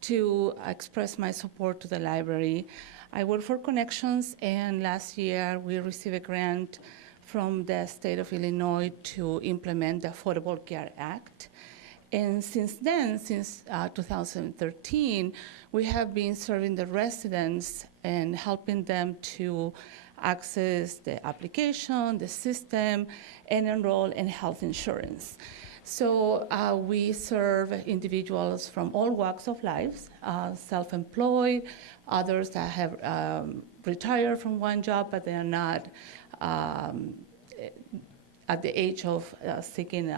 to express my support to the library. I work for Connections, and last year we received a grant from the state of Illinois to implement the Affordable Care Act. And since then, since 2013, we have been serving the residents and helping them to access the application, the system, and enroll in health insurance. So we serve individuals from all walks of life, self-employed, others that have retired from one job, but they are not at the age of seeking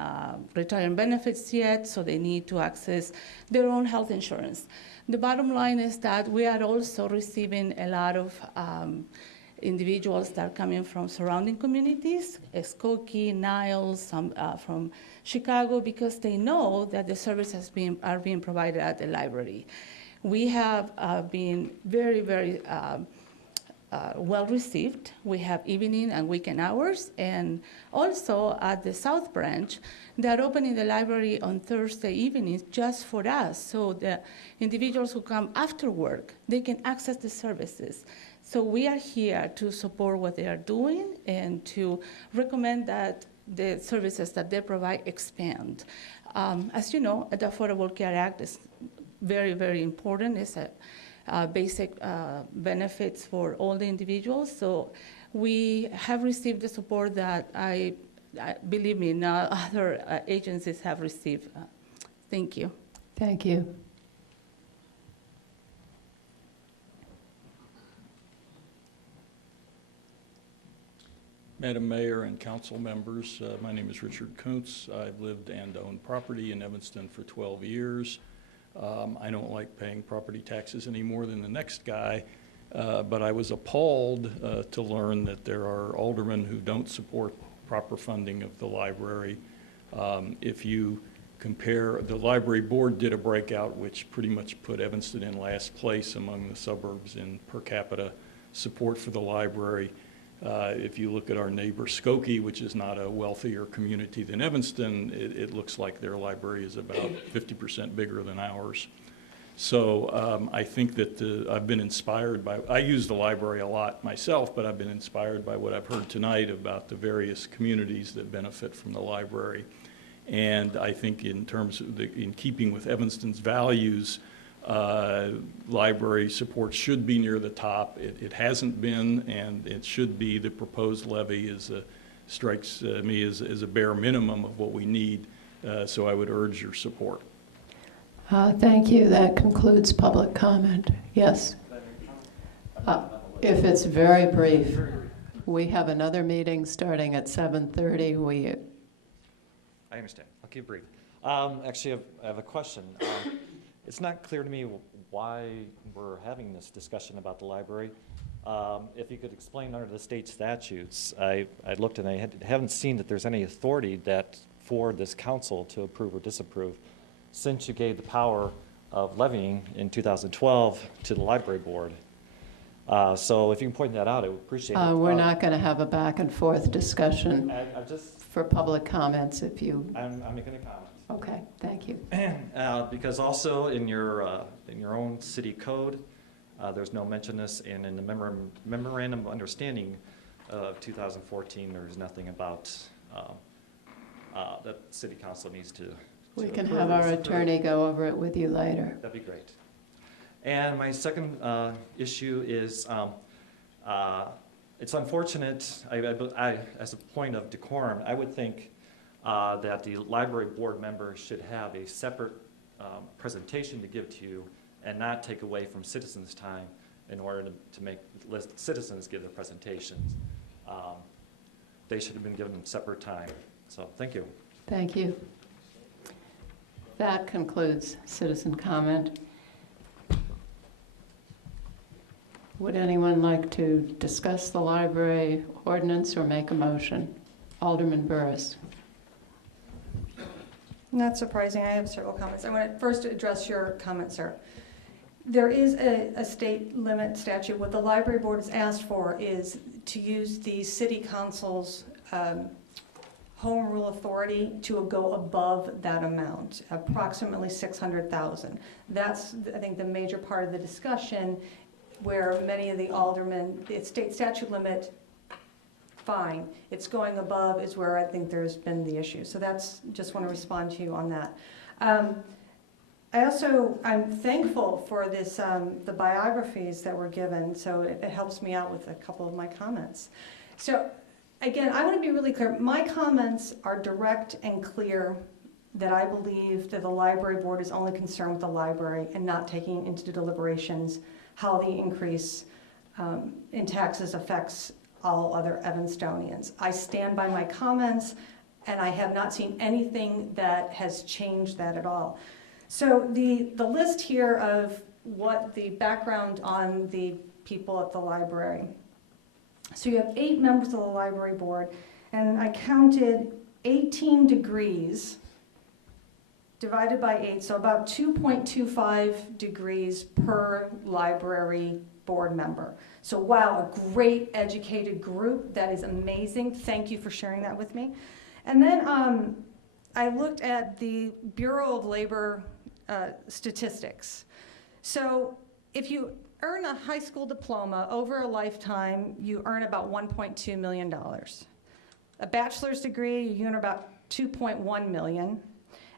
retirement benefits yet, so they need to access their own health insurance. The bottom line is that we are also receiving a lot of individuals that are coming from surrounding communities, Skokie, Niles, some from Chicago, because they know that the services are being provided at the library. We have been very, very well received. We have evening and weekend hours, and also at the South Branch, they're opening the library on Thursday evenings just for us, so the individuals who come after work, they can access the services. So we are here to support what they are doing and to recommend that the services that they provide expand. As you know, the Affordable Care Act is very, very important. It's a basic benefits for all the individuals. So we have received the support that I believe me, no other agencies have received. Thank you. Thank you. Madam Mayor and council members, my name is Richard Kuntz. I've lived and owned property in Evanston for 12 years. I don't like paying property taxes any more than the next guy, but I was appalled to learn that there are aldermen who don't support proper funding of the library. If you compare, the library board did a breakout which pretty much put Evanston in last place among the suburbs in per capita support for the library. If you look at our neighbor Skokie, which is not a wealthier community than Evanston, it looks like their library is about 50% bigger than ours. So I think that I've been inspired by, I use the library a lot myself, but I've been inspired by what I've heard tonight about the various communities that benefit from the library. And I think in terms of in keeping with Evanston's values, library support should be near the top. It hasn't been, and it should be. The proposed levy strikes me as a bare minimum of what we need, so I would urge your support. Thank you. That concludes public comment. Yes. If it's very brief, we have another meeting starting at 7:30. I understand. I'll keep it brief. Actually, I have a question. It's not clear to me why we're having this discussion about the library. If you could explain under the state statutes, I looked and I haven't seen that there's any authority for this council to approve or disapprove since you gave the power of levying in 2012 to the library board. So if you can point that out, I would appreciate it. We're not going to have a back and forth discussion for public comments if you... I'm making a comment. Okay, thank you. Because also in your own city code, there's no mention of this, and in the memorandum of understanding of 2014, there's nothing about that city council needs to We can have our attorney go over it with you later. That'd be great. And my second issue is it's unfortunate, as a point of decorum, I would think that the library board member should have a separate presentation to give to you and not take away from citizens' time in order to make citizens give their presentations. They should have been given separate time. So thank you. Thank you. That concludes citizen comment. Would anyone like to discuss the library ordinance or make a motion? Alderman Burris. Not surprising, I have several comments. I want to first address your comment, sir. There is a state limit statute. What the library board has asked for is to use the city council's home rule authority to go above that amount, approximately $600,000. That's, I think, the major part of the discussion, where many of the aldermen, the state statute limit, fine. It's going above is where I think there's been the issue. So that's, just want to respond to you on that. I'm thankful for this, the biographies that were given, so it helps me out with a couple of my comments. So again, I want to be really clear. My comments are direct and clear, that I believe that the library board is only concerned with the library and not taking into deliberations how the increase in taxes affects all other Evanstonians. I stand by my comments, and I have not seen anything that has changed that at all. So the list here of what the background on the people at the library. So you have 8 members of the library board, and I counted 18 degrees divided by 8, so about 2.25 degrees per library board member. So wow, a great educated group. That is amazing. Thank you for sharing that with me. And then I looked at the Bureau of Labor statistics. So if you earn a high school diploma over a lifetime, you earn about $1.2 million. A bachelor's degree, you earn about $2.1 million.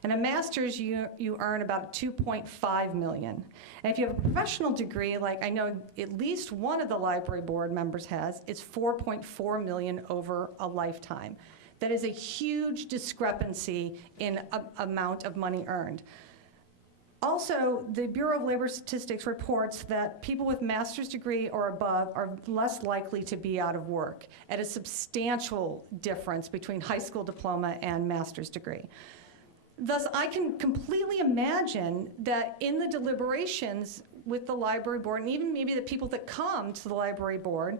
And a master's, you earn about $2.5 million. And if you have a professional degree, like I know at least one of the library board members has, it's $4.4 million over a lifetime. That is a huge discrepancy in amount of money earned. Also, the Bureau of Labor Statistics reports that people with master's degree or above are less likely to be out of work, at a substantial difference between high school diploma and master's degree. Thus, I can completely imagine that in the deliberations with the library board, and even maybe the people that come to the library board,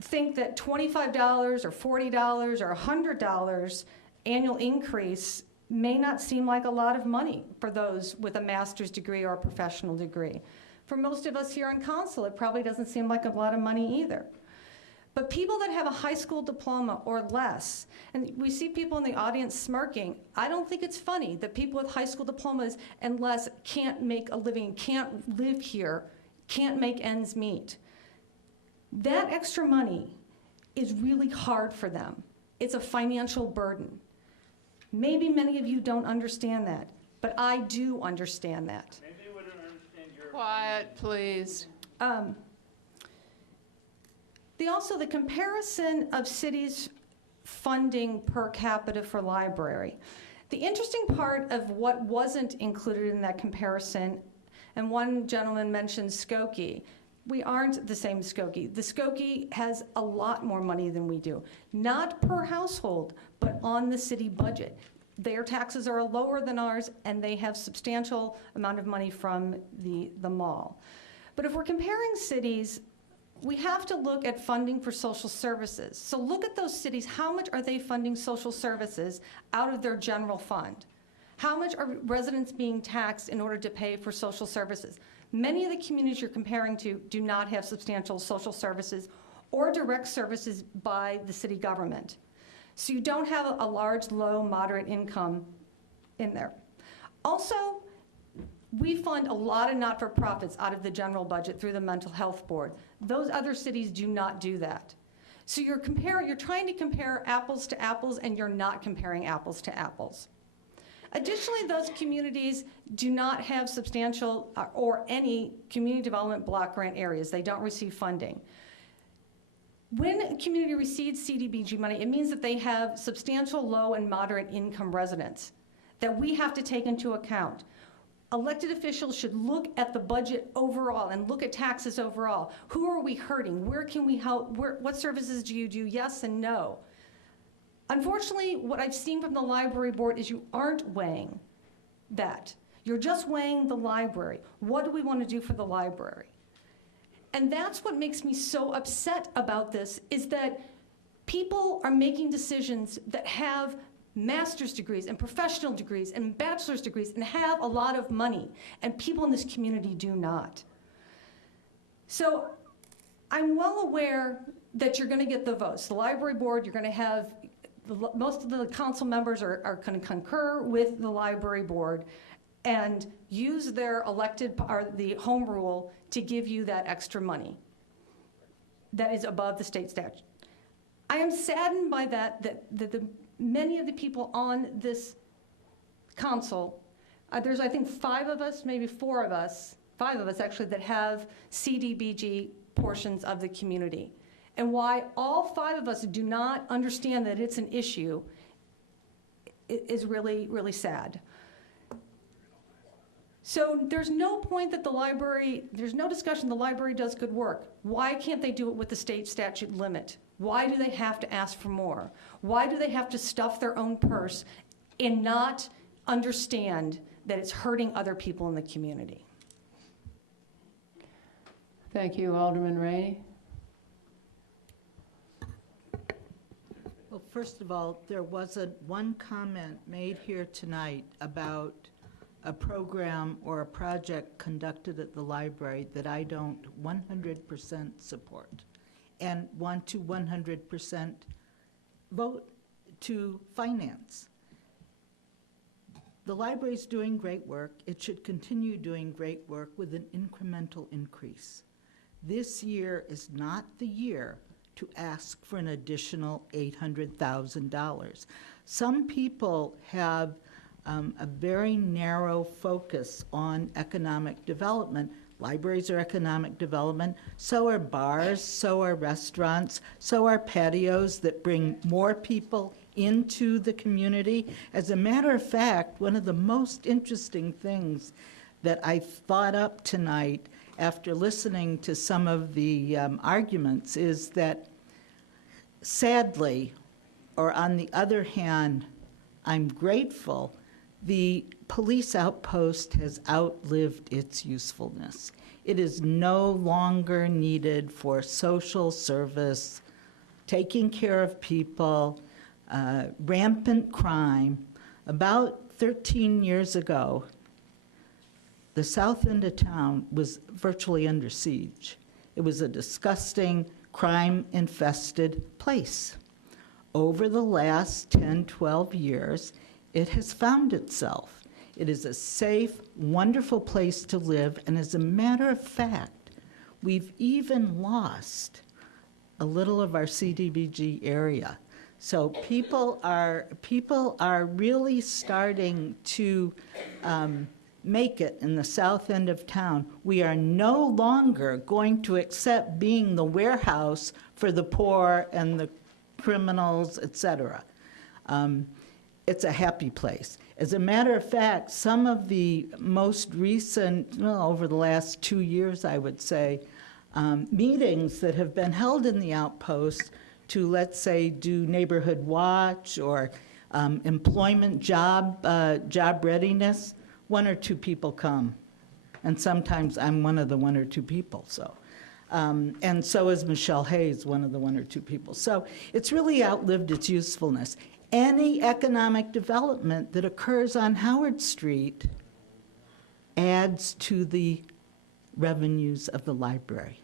think that $25 or $40 or $100 annual increase may not seem like a lot of money for those with a master's degree or a professional degree. For most of us here in council, it probably doesn't seem like a lot of money either. But people that have a high school diploma or less, and we see people in the audience smirking, I don't think it's funny that people with high school diplomas and less can't make a living, can't live here, can't make ends meet. That extra money is really hard for them. It's a financial burden. Maybe many of you don't understand that, but I do understand that. Maybe they wouldn't understand your Quiet, please. The comparison of cities' funding per capita for library. The interesting part of what wasn't included in that comparison, and one gentleman mentioned Skokie. We aren't the same as Skokie. The Skokie has a lot more money than we do. Not per household, but on the city budget. Their taxes are lower than ours, and they have substantial amount of money from the mall. But if we're comparing cities, we have to look at funding for social services. So look at those cities. How much are they funding social services out of their general fund? How much are residents being taxed in order to pay for social services? Many of the communities you're comparing to do not have substantial social services or direct services by the city government. So you don't have a large, low, moderate income in there. Also, we fund a lot of not-for-profits out of the general budget through the Mental Health Board. Those other cities do not do that. So you're trying to compare apples to apples, and you're not comparing apples to apples. Additionally, those communities do not have substantial or any community development block grant areas. They don't receive funding. When a community receives CDBG money, it means that they have substantial low and moderate income residents that we have to take into account. Elected officials should look at the budget overall and look at taxes overall. Who are we hurting? Where can we help? What services do you do? Yes and no. Unfortunately, what I've seen from the library board is you aren't weighing that. You're just weighing the library. What do we want to do for the library? And that's what makes me so upset about this, is that people are making decisions that have master's degrees and professional degrees and bachelor's degrees and have a lot of money, and people in this community do not. So I'm well aware that you're going to get the votes. The library board, you're going to have, most of the council members are going to concur with the library board and use their elected, or the home rule, to give you that extra money that is above the state statute. I am saddened by that many of the people on this council, there's I think 5 of us, maybe 4 of us, 5 of us actually, that have CDBG portions of the community. And why all 5 of us do not understand that it's an issue is really, really sad. So there's no point that the library, there's no discussion the library does good work. Why can't they do it with the state statute limit? Why do they have to ask for more? Why do they have to stuff their own purse and not understand that it's hurting other people in the community? Thank you, Alderman Rainey. Well, first of all, there wasn't one comment made here tonight about a program or a project conducted at the library that I don't 100% support and want to 100% vote to finance. The library's doing great work. It should continue doing great work with an incremental increase. This year is not the year to ask for an additional $800,000. Some people have a very narrow focus on economic development. Libraries are economic development, so are bars, so are restaurants, so are patios that bring more people into the community. As a matter of fact, one of the most interesting things that I thought up tonight after listening to some of the arguments is that, sadly, or on the other hand, I'm grateful, the police outpost has outlived its usefulness. It is no longer needed for social service, taking care of people, rampant crime. About 13 years ago, the south end of town was virtually under siege. It was a disgusting, crime-infested place. Over the last 10, 12 years, it has found itself. It is a safe, wonderful place to live, and as a matter of fact, we've even lost a little of our CDBG area. So people are really starting to make it in the south end of town. We are no longer going to accept being the warehouse for the poor and the criminals, etc. It's a happy place. As a matter of fact, some of the most recent, well, over the last 2 years, I would say, meetings that have been held in the outpost to, let's say, do neighborhood watch or employment job readiness, 1 or 2 people come. And sometimes I'm one of the 1 or 2 people, so. And so is Michelle Hayes, one of the 1 or 2 people. So it's really outlived its usefulness. Any economic development that occurs on Howard Street adds to the revenues of the library.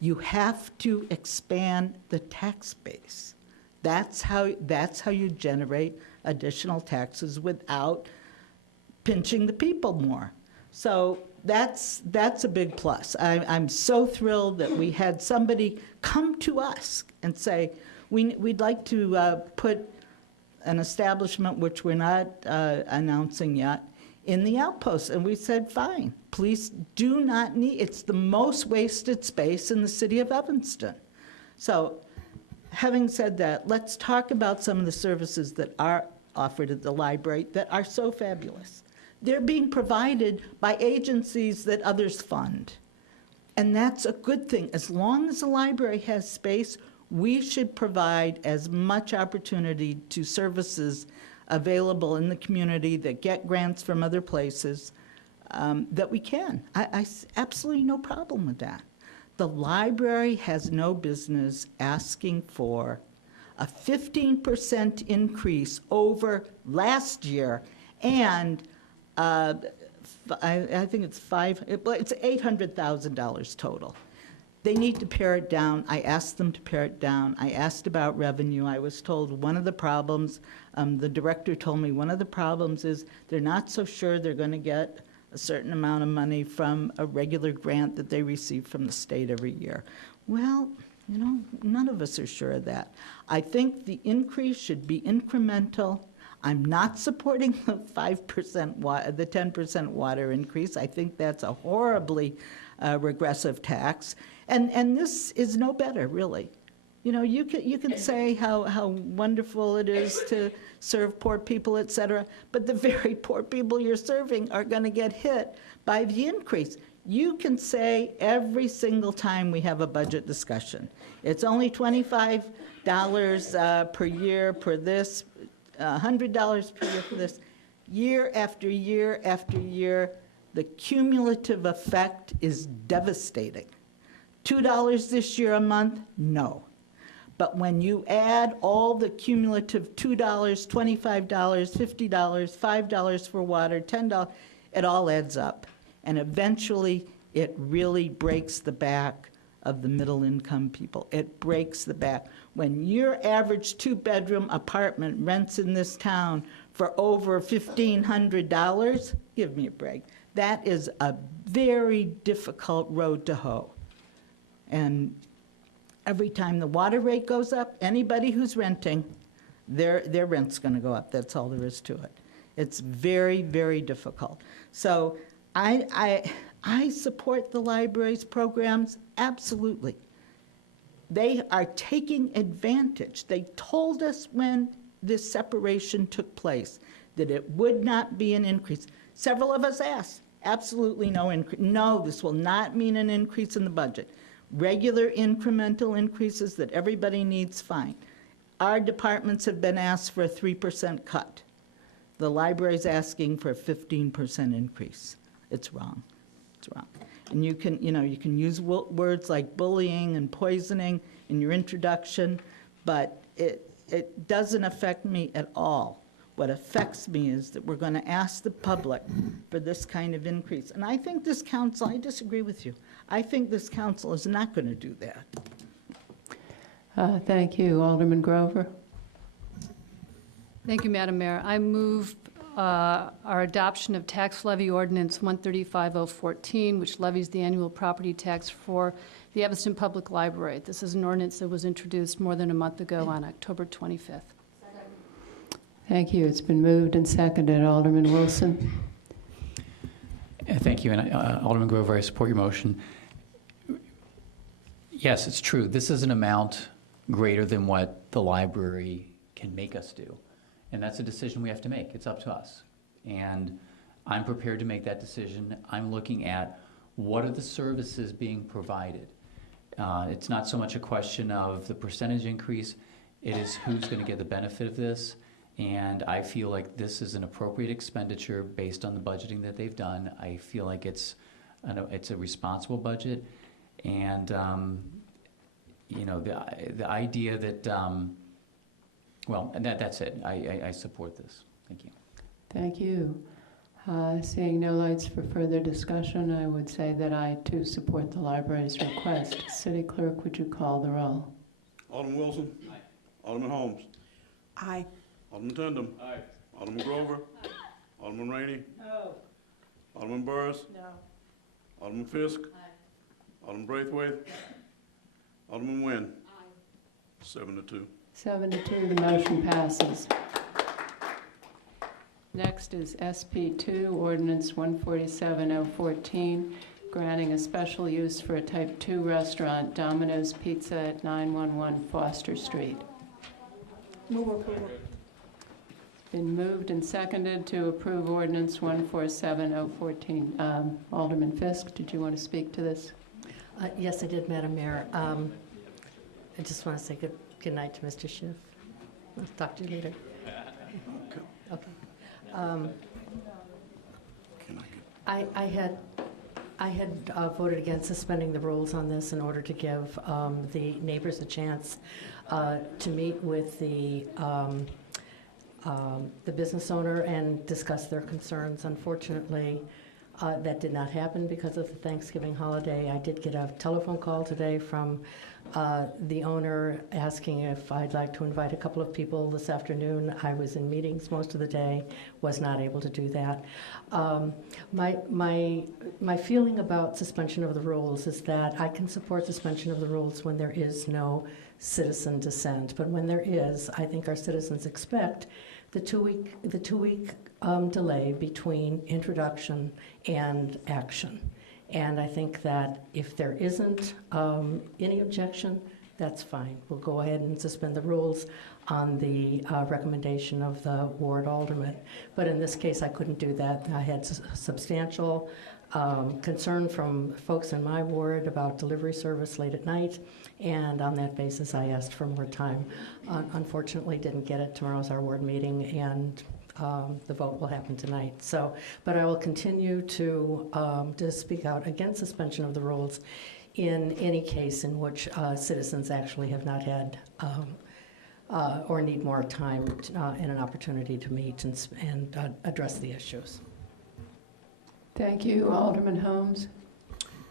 You have to expand the tax base. That's how you generate additional taxes without pinching the people more. So that's a big plus. I'm so thrilled that we had somebody come to us and say, we'd like to put an establishment, which we're not announcing yet, in the outpost. And we said, fine, please do not need, it's the most wasted space in the city of Evanston. So having said that, let's talk about some of the services that are offered at the library that are so fabulous. They're being provided by agencies that others fund. And that's a good thing. As long as the library has space, we should provide as much opportunity to services available in the community that get grants from other places that we can. I absolutely no problem with that. The library has no business asking for a 15% increase over last year, and I think it's $800,000 total. They need to pare it down. I asked them to pare it down. I asked about revenue. I was told one of the problems, the director told me one of the problems is they're not so sure they're going to get a certain amount of money from a regular grant that they receive from the state every year. Well, you know, none of us are sure of that. I think the increase should be incremental. I'm not supporting the 5%, the 10% water increase. I think that's a horribly regressive tax. And this is no better, really. You know, you can say how wonderful it is to serve poor people, et cetera, but the very poor people you're serving are going to get hit by the increase. You can say every single time we have a budget discussion, it's only $25 per year per this, $100 per year for this. Year after year after year, the cumulative effect is devastating. $2 this year a month? No. But when you add all the cumulative $2, $25, $50, $5 for water, $10, it all adds up. And eventually, it really breaks the back of the middle-income people. It breaks the back. When your average two-bedroom apartment rents in this town for over $1,500, give me a break. That is a very difficult road to hoe. And every time the water rate goes up, anybody who's renting, their rent's going to go up. That's all there is to it. It's very, very difficult. So I support the library's programs, absolutely. They are taking advantage. They told us when this separation took place that it would not be an increase. Several of us asked, absolutely no increase. No, this will not mean an increase in the budget. Regular incremental increases that everybody needs, fine. Our departments have been asked for a 3% cut. The library's asking for a 15% increase. It's wrong. It's wrong. And you can use words like bullying and poisoning in your introduction, but it doesn't affect me at all. What affects me is that we're going to ask the public for this kind of increase. And I think this council, I disagree with you. I think this council is not going to do that. Thank you. Alderman Grover. Thank you, Madam Mayor. I move our adoption of tax levy ordinance 135-014, which levies the annual property tax for the Evanston Public Library. This is an ordinance that was introduced more than a month ago on October 25th. Thank you. It's been moved and seconded. Alderman Wilson. Thank you. And Alderman Grover, I support your motion. Yes, it's true. This is an amount greater than what the library can make us do. And that's a decision we have to make. It's up to us. And I'm prepared to make that decision. I'm looking at what are the services being provided. It's not so much a question of the percentage increase. It is who's going to get the benefit of this. And I feel like this is an appropriate expenditure based on the budgeting that they've done. I feel like it's a responsible budget. And, the idea that, that's it. I support this. Thank you. Thank you. Seeing no lights for further discussion, I would say that I, too, support the library's request. City Clerk, would you call the roll? Alderman Wilson? Aye. Alderman Holmes? Aye. Alderman Tindem? Aye. Alderman Grover? Aye. Alderman Rainey? No. Alderman Burris? No. Alderman Fisk? Aye. Alderman Braithwaite? Alderman Nguyen? Aye. 7-2. 7-2, the motion passes. Next is SP2, Ordinance 147-014, granting a special use for a Type 2 restaurant, Domino's Pizza at 911 Foster Street. Move approval. Been moved and seconded to approve ordinance 147014. Alderman Fisk, did you want to speak to this? Yes, I did, Madam Mayor. I just want to say good night to Mr. Schiff. I'll talk to you later. Okay. I had voted against suspending the rules on this in order to give the neighbors a chance to meet with the business owner and discuss their concerns. Unfortunately, that did not happen because of the Thanksgiving holiday. I did get a telephone call today from the owner asking if I'd like to invite a couple of people this afternoon. I was in meetings most of the day, was not able to do that. My feeling about suspension of the rules is that I can support suspension of the rules when there is no citizen dissent. But when there is, I think our citizens expect the two-week delay between introduction and action. And I think that if there isn't any objection, that's fine. We'll go ahead and suspend the rules on the recommendation of the ward alderman. But in this case, I couldn't do that. I had substantial concern from folks in my ward about delivery service late at night, and on that basis, I asked for more time. Unfortunately, didn't get it. Tomorrow's our ward meeting, and the vote will happen tonight. So, but I will continue to speak out against suspension of the rules in any case in which citizens actually have not had or need more time and an opportunity to meet and address the issues. Thank you. Alderman Holmes.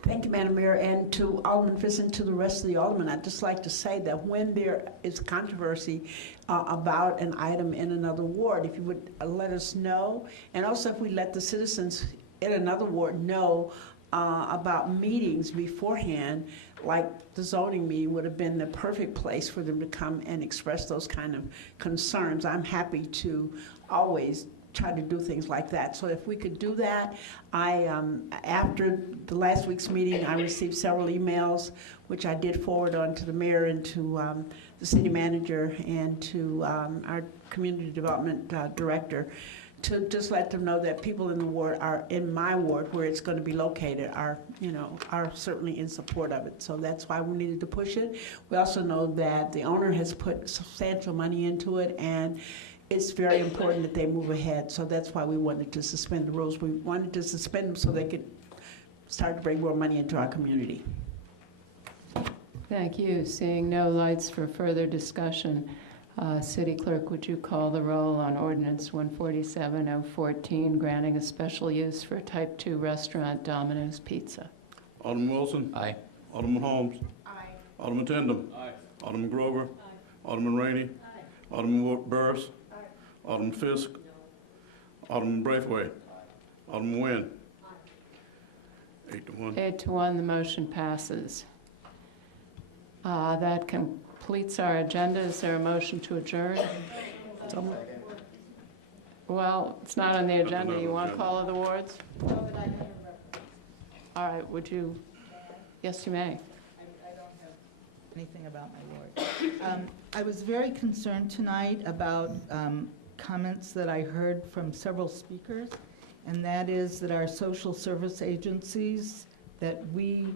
Thank you, Madam Mayor, and to Alderman Fisk and to the rest of the aldermen, I'd just like to say that when there is controversy about an item in another ward, if you would let us know, and also if we let the citizens in another ward know about meetings beforehand, like the zoning meeting would have been the perfect place for them to come and express those kind of concerns. I'm happy to always try to do things like that. So if we could do that, after the last week's meeting, I received several emails, which I did forward on to the mayor and to the city manager and to our community development director, to just let them know that people in the ward are in my ward where it's going to be located are certainly in support of it. So that's why we needed to push it. We also know that the owner has put substantial money into it, and it's very important that they move ahead. So that's why we wanted to suspend the rules. We wanted to suspend them so they could start to bring more money into our community. Thank you. Seeing no lights for further discussion, City Clerk, would you call the roll on ordinance 147014, granting a special use for type 2 restaurant Domino's Pizza? Alderman Wilson. Aye. Alderman Holmes. Aye. Alderman Tindem. Aye. Alderman Grover. Aye. Alderman Rainey. Aye. Alderman Burris. Aye. Alderman Fisk. Alderman Braithwaite. Alderman Nguyen. 8 to 1. 8 to 1, the motion passes. That completes our agenda. Is there a motion to adjourn? Well, it's not on the agenda. You want to call of the wards? All right, would you? Yes, you may. I don't have anything about my ward. I was very concerned tonight about comments that I heard from several speakers, and that is that our social service agencies that we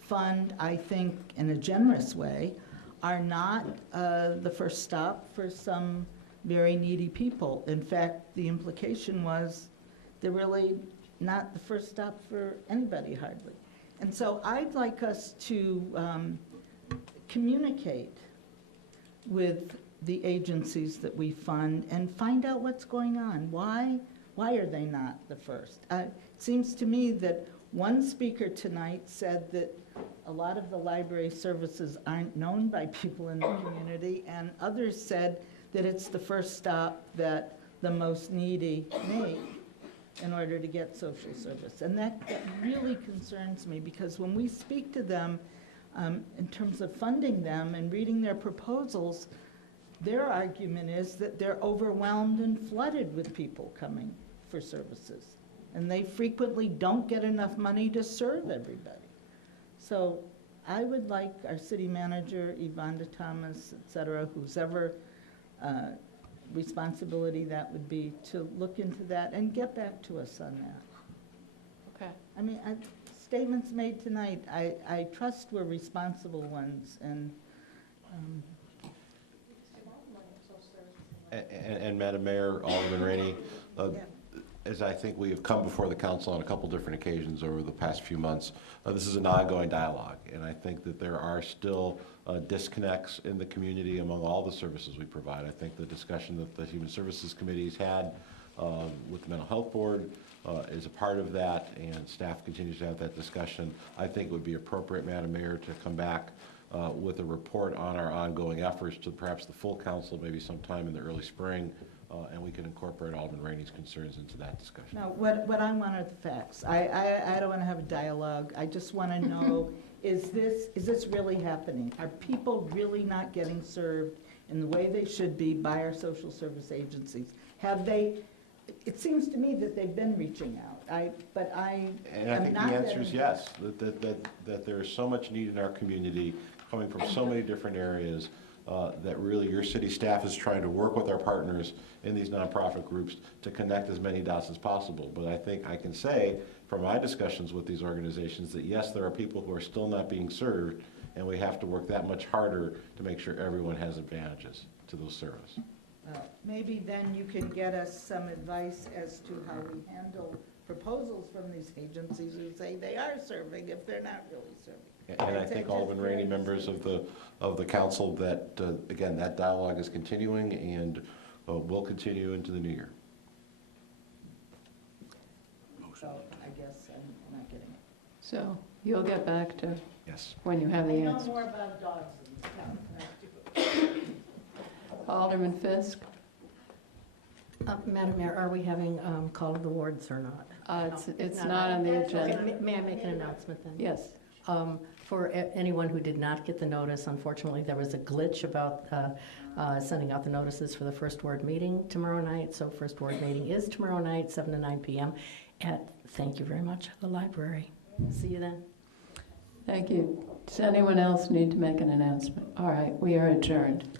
fund, I think, in a generous way, are not the first stop for some very needy people. In fact, the implication was they're really not the first stop for anybody, hardly. And so I'd like us to communicate with the agencies that we fund and find out what's going on. Why are they not the first? It seems to me that one speaker tonight said that a lot of the library services aren't known by people in the community, and others said that it's the first stop that the most needy make in order to get social service. And that really concerns me, because when we speak to them in terms of funding them and reading their proposals, their argument is that they're overwhelmed and flooded with people coming for services. And they frequently don't get enough money to serve everybody. So I would like our city manager, Yvonne Thomas, et cetera, who's ever responsibility that would be to look into that and get back to us on that. Okay. I mean, statements made tonight, I trust were responsible ones, and And Madam Mayor, Alderman Rainey, as I think we have come before the council on a couple different occasions over the past few months, this is an ongoing dialogue, and I think that there are still disconnects in the community among all the services we provide. I think the discussion that the Human Services Committee's had with the Mental Health Board is a part of that, and staff continues to have that discussion. I think it would be appropriate, Madam Mayor, to come back with a report on our ongoing efforts to perhaps the full council, maybe sometime in the early spring, and we can incorporate Alderman Rainey's concerns into that discussion. now, what I want are the facts. I don't want to have a dialogue. I just want to know, is this really happening? Are people really not getting served in the way they should be by our social service agencies? Have they? It seems to me that they've been reaching out. And I think the answer is yes, that there is so much need in our community coming from so many different areas that really your city staff is trying to work with our partners in these nonprofit groups to connect as many dots as possible. But I think I can say from my discussions with these organizations that yes, there are people who are still not being served, and we have to work that much harder to make sure everyone has advantages to those services. Well, maybe then you can get us some advice as to how we handle proposals from these agencies who say they are serving if they're not really serving. And I think Alderman Rainey, members of the council, that again, that dialogue is continuing and will continue into the new year. So I guess I'm not getting it. So you'll get back to yes when you have the I know answer. more about dogs than this town. Alderman Fisk? Madam Mayor, are we having call of the wards or not? It's not on the agenda. Okay, may I make an announcement then? Yes. For anyone who did not get the notice, unfortunately, there was a glitch about sending out the notices for the first ward meeting tomorrow night. So first ward meeting is tomorrow night, 7 to 9 p.m. at, thank you very much, the library. See you then. Thank you. Does anyone else need to make an announcement? All right, we are adjourned.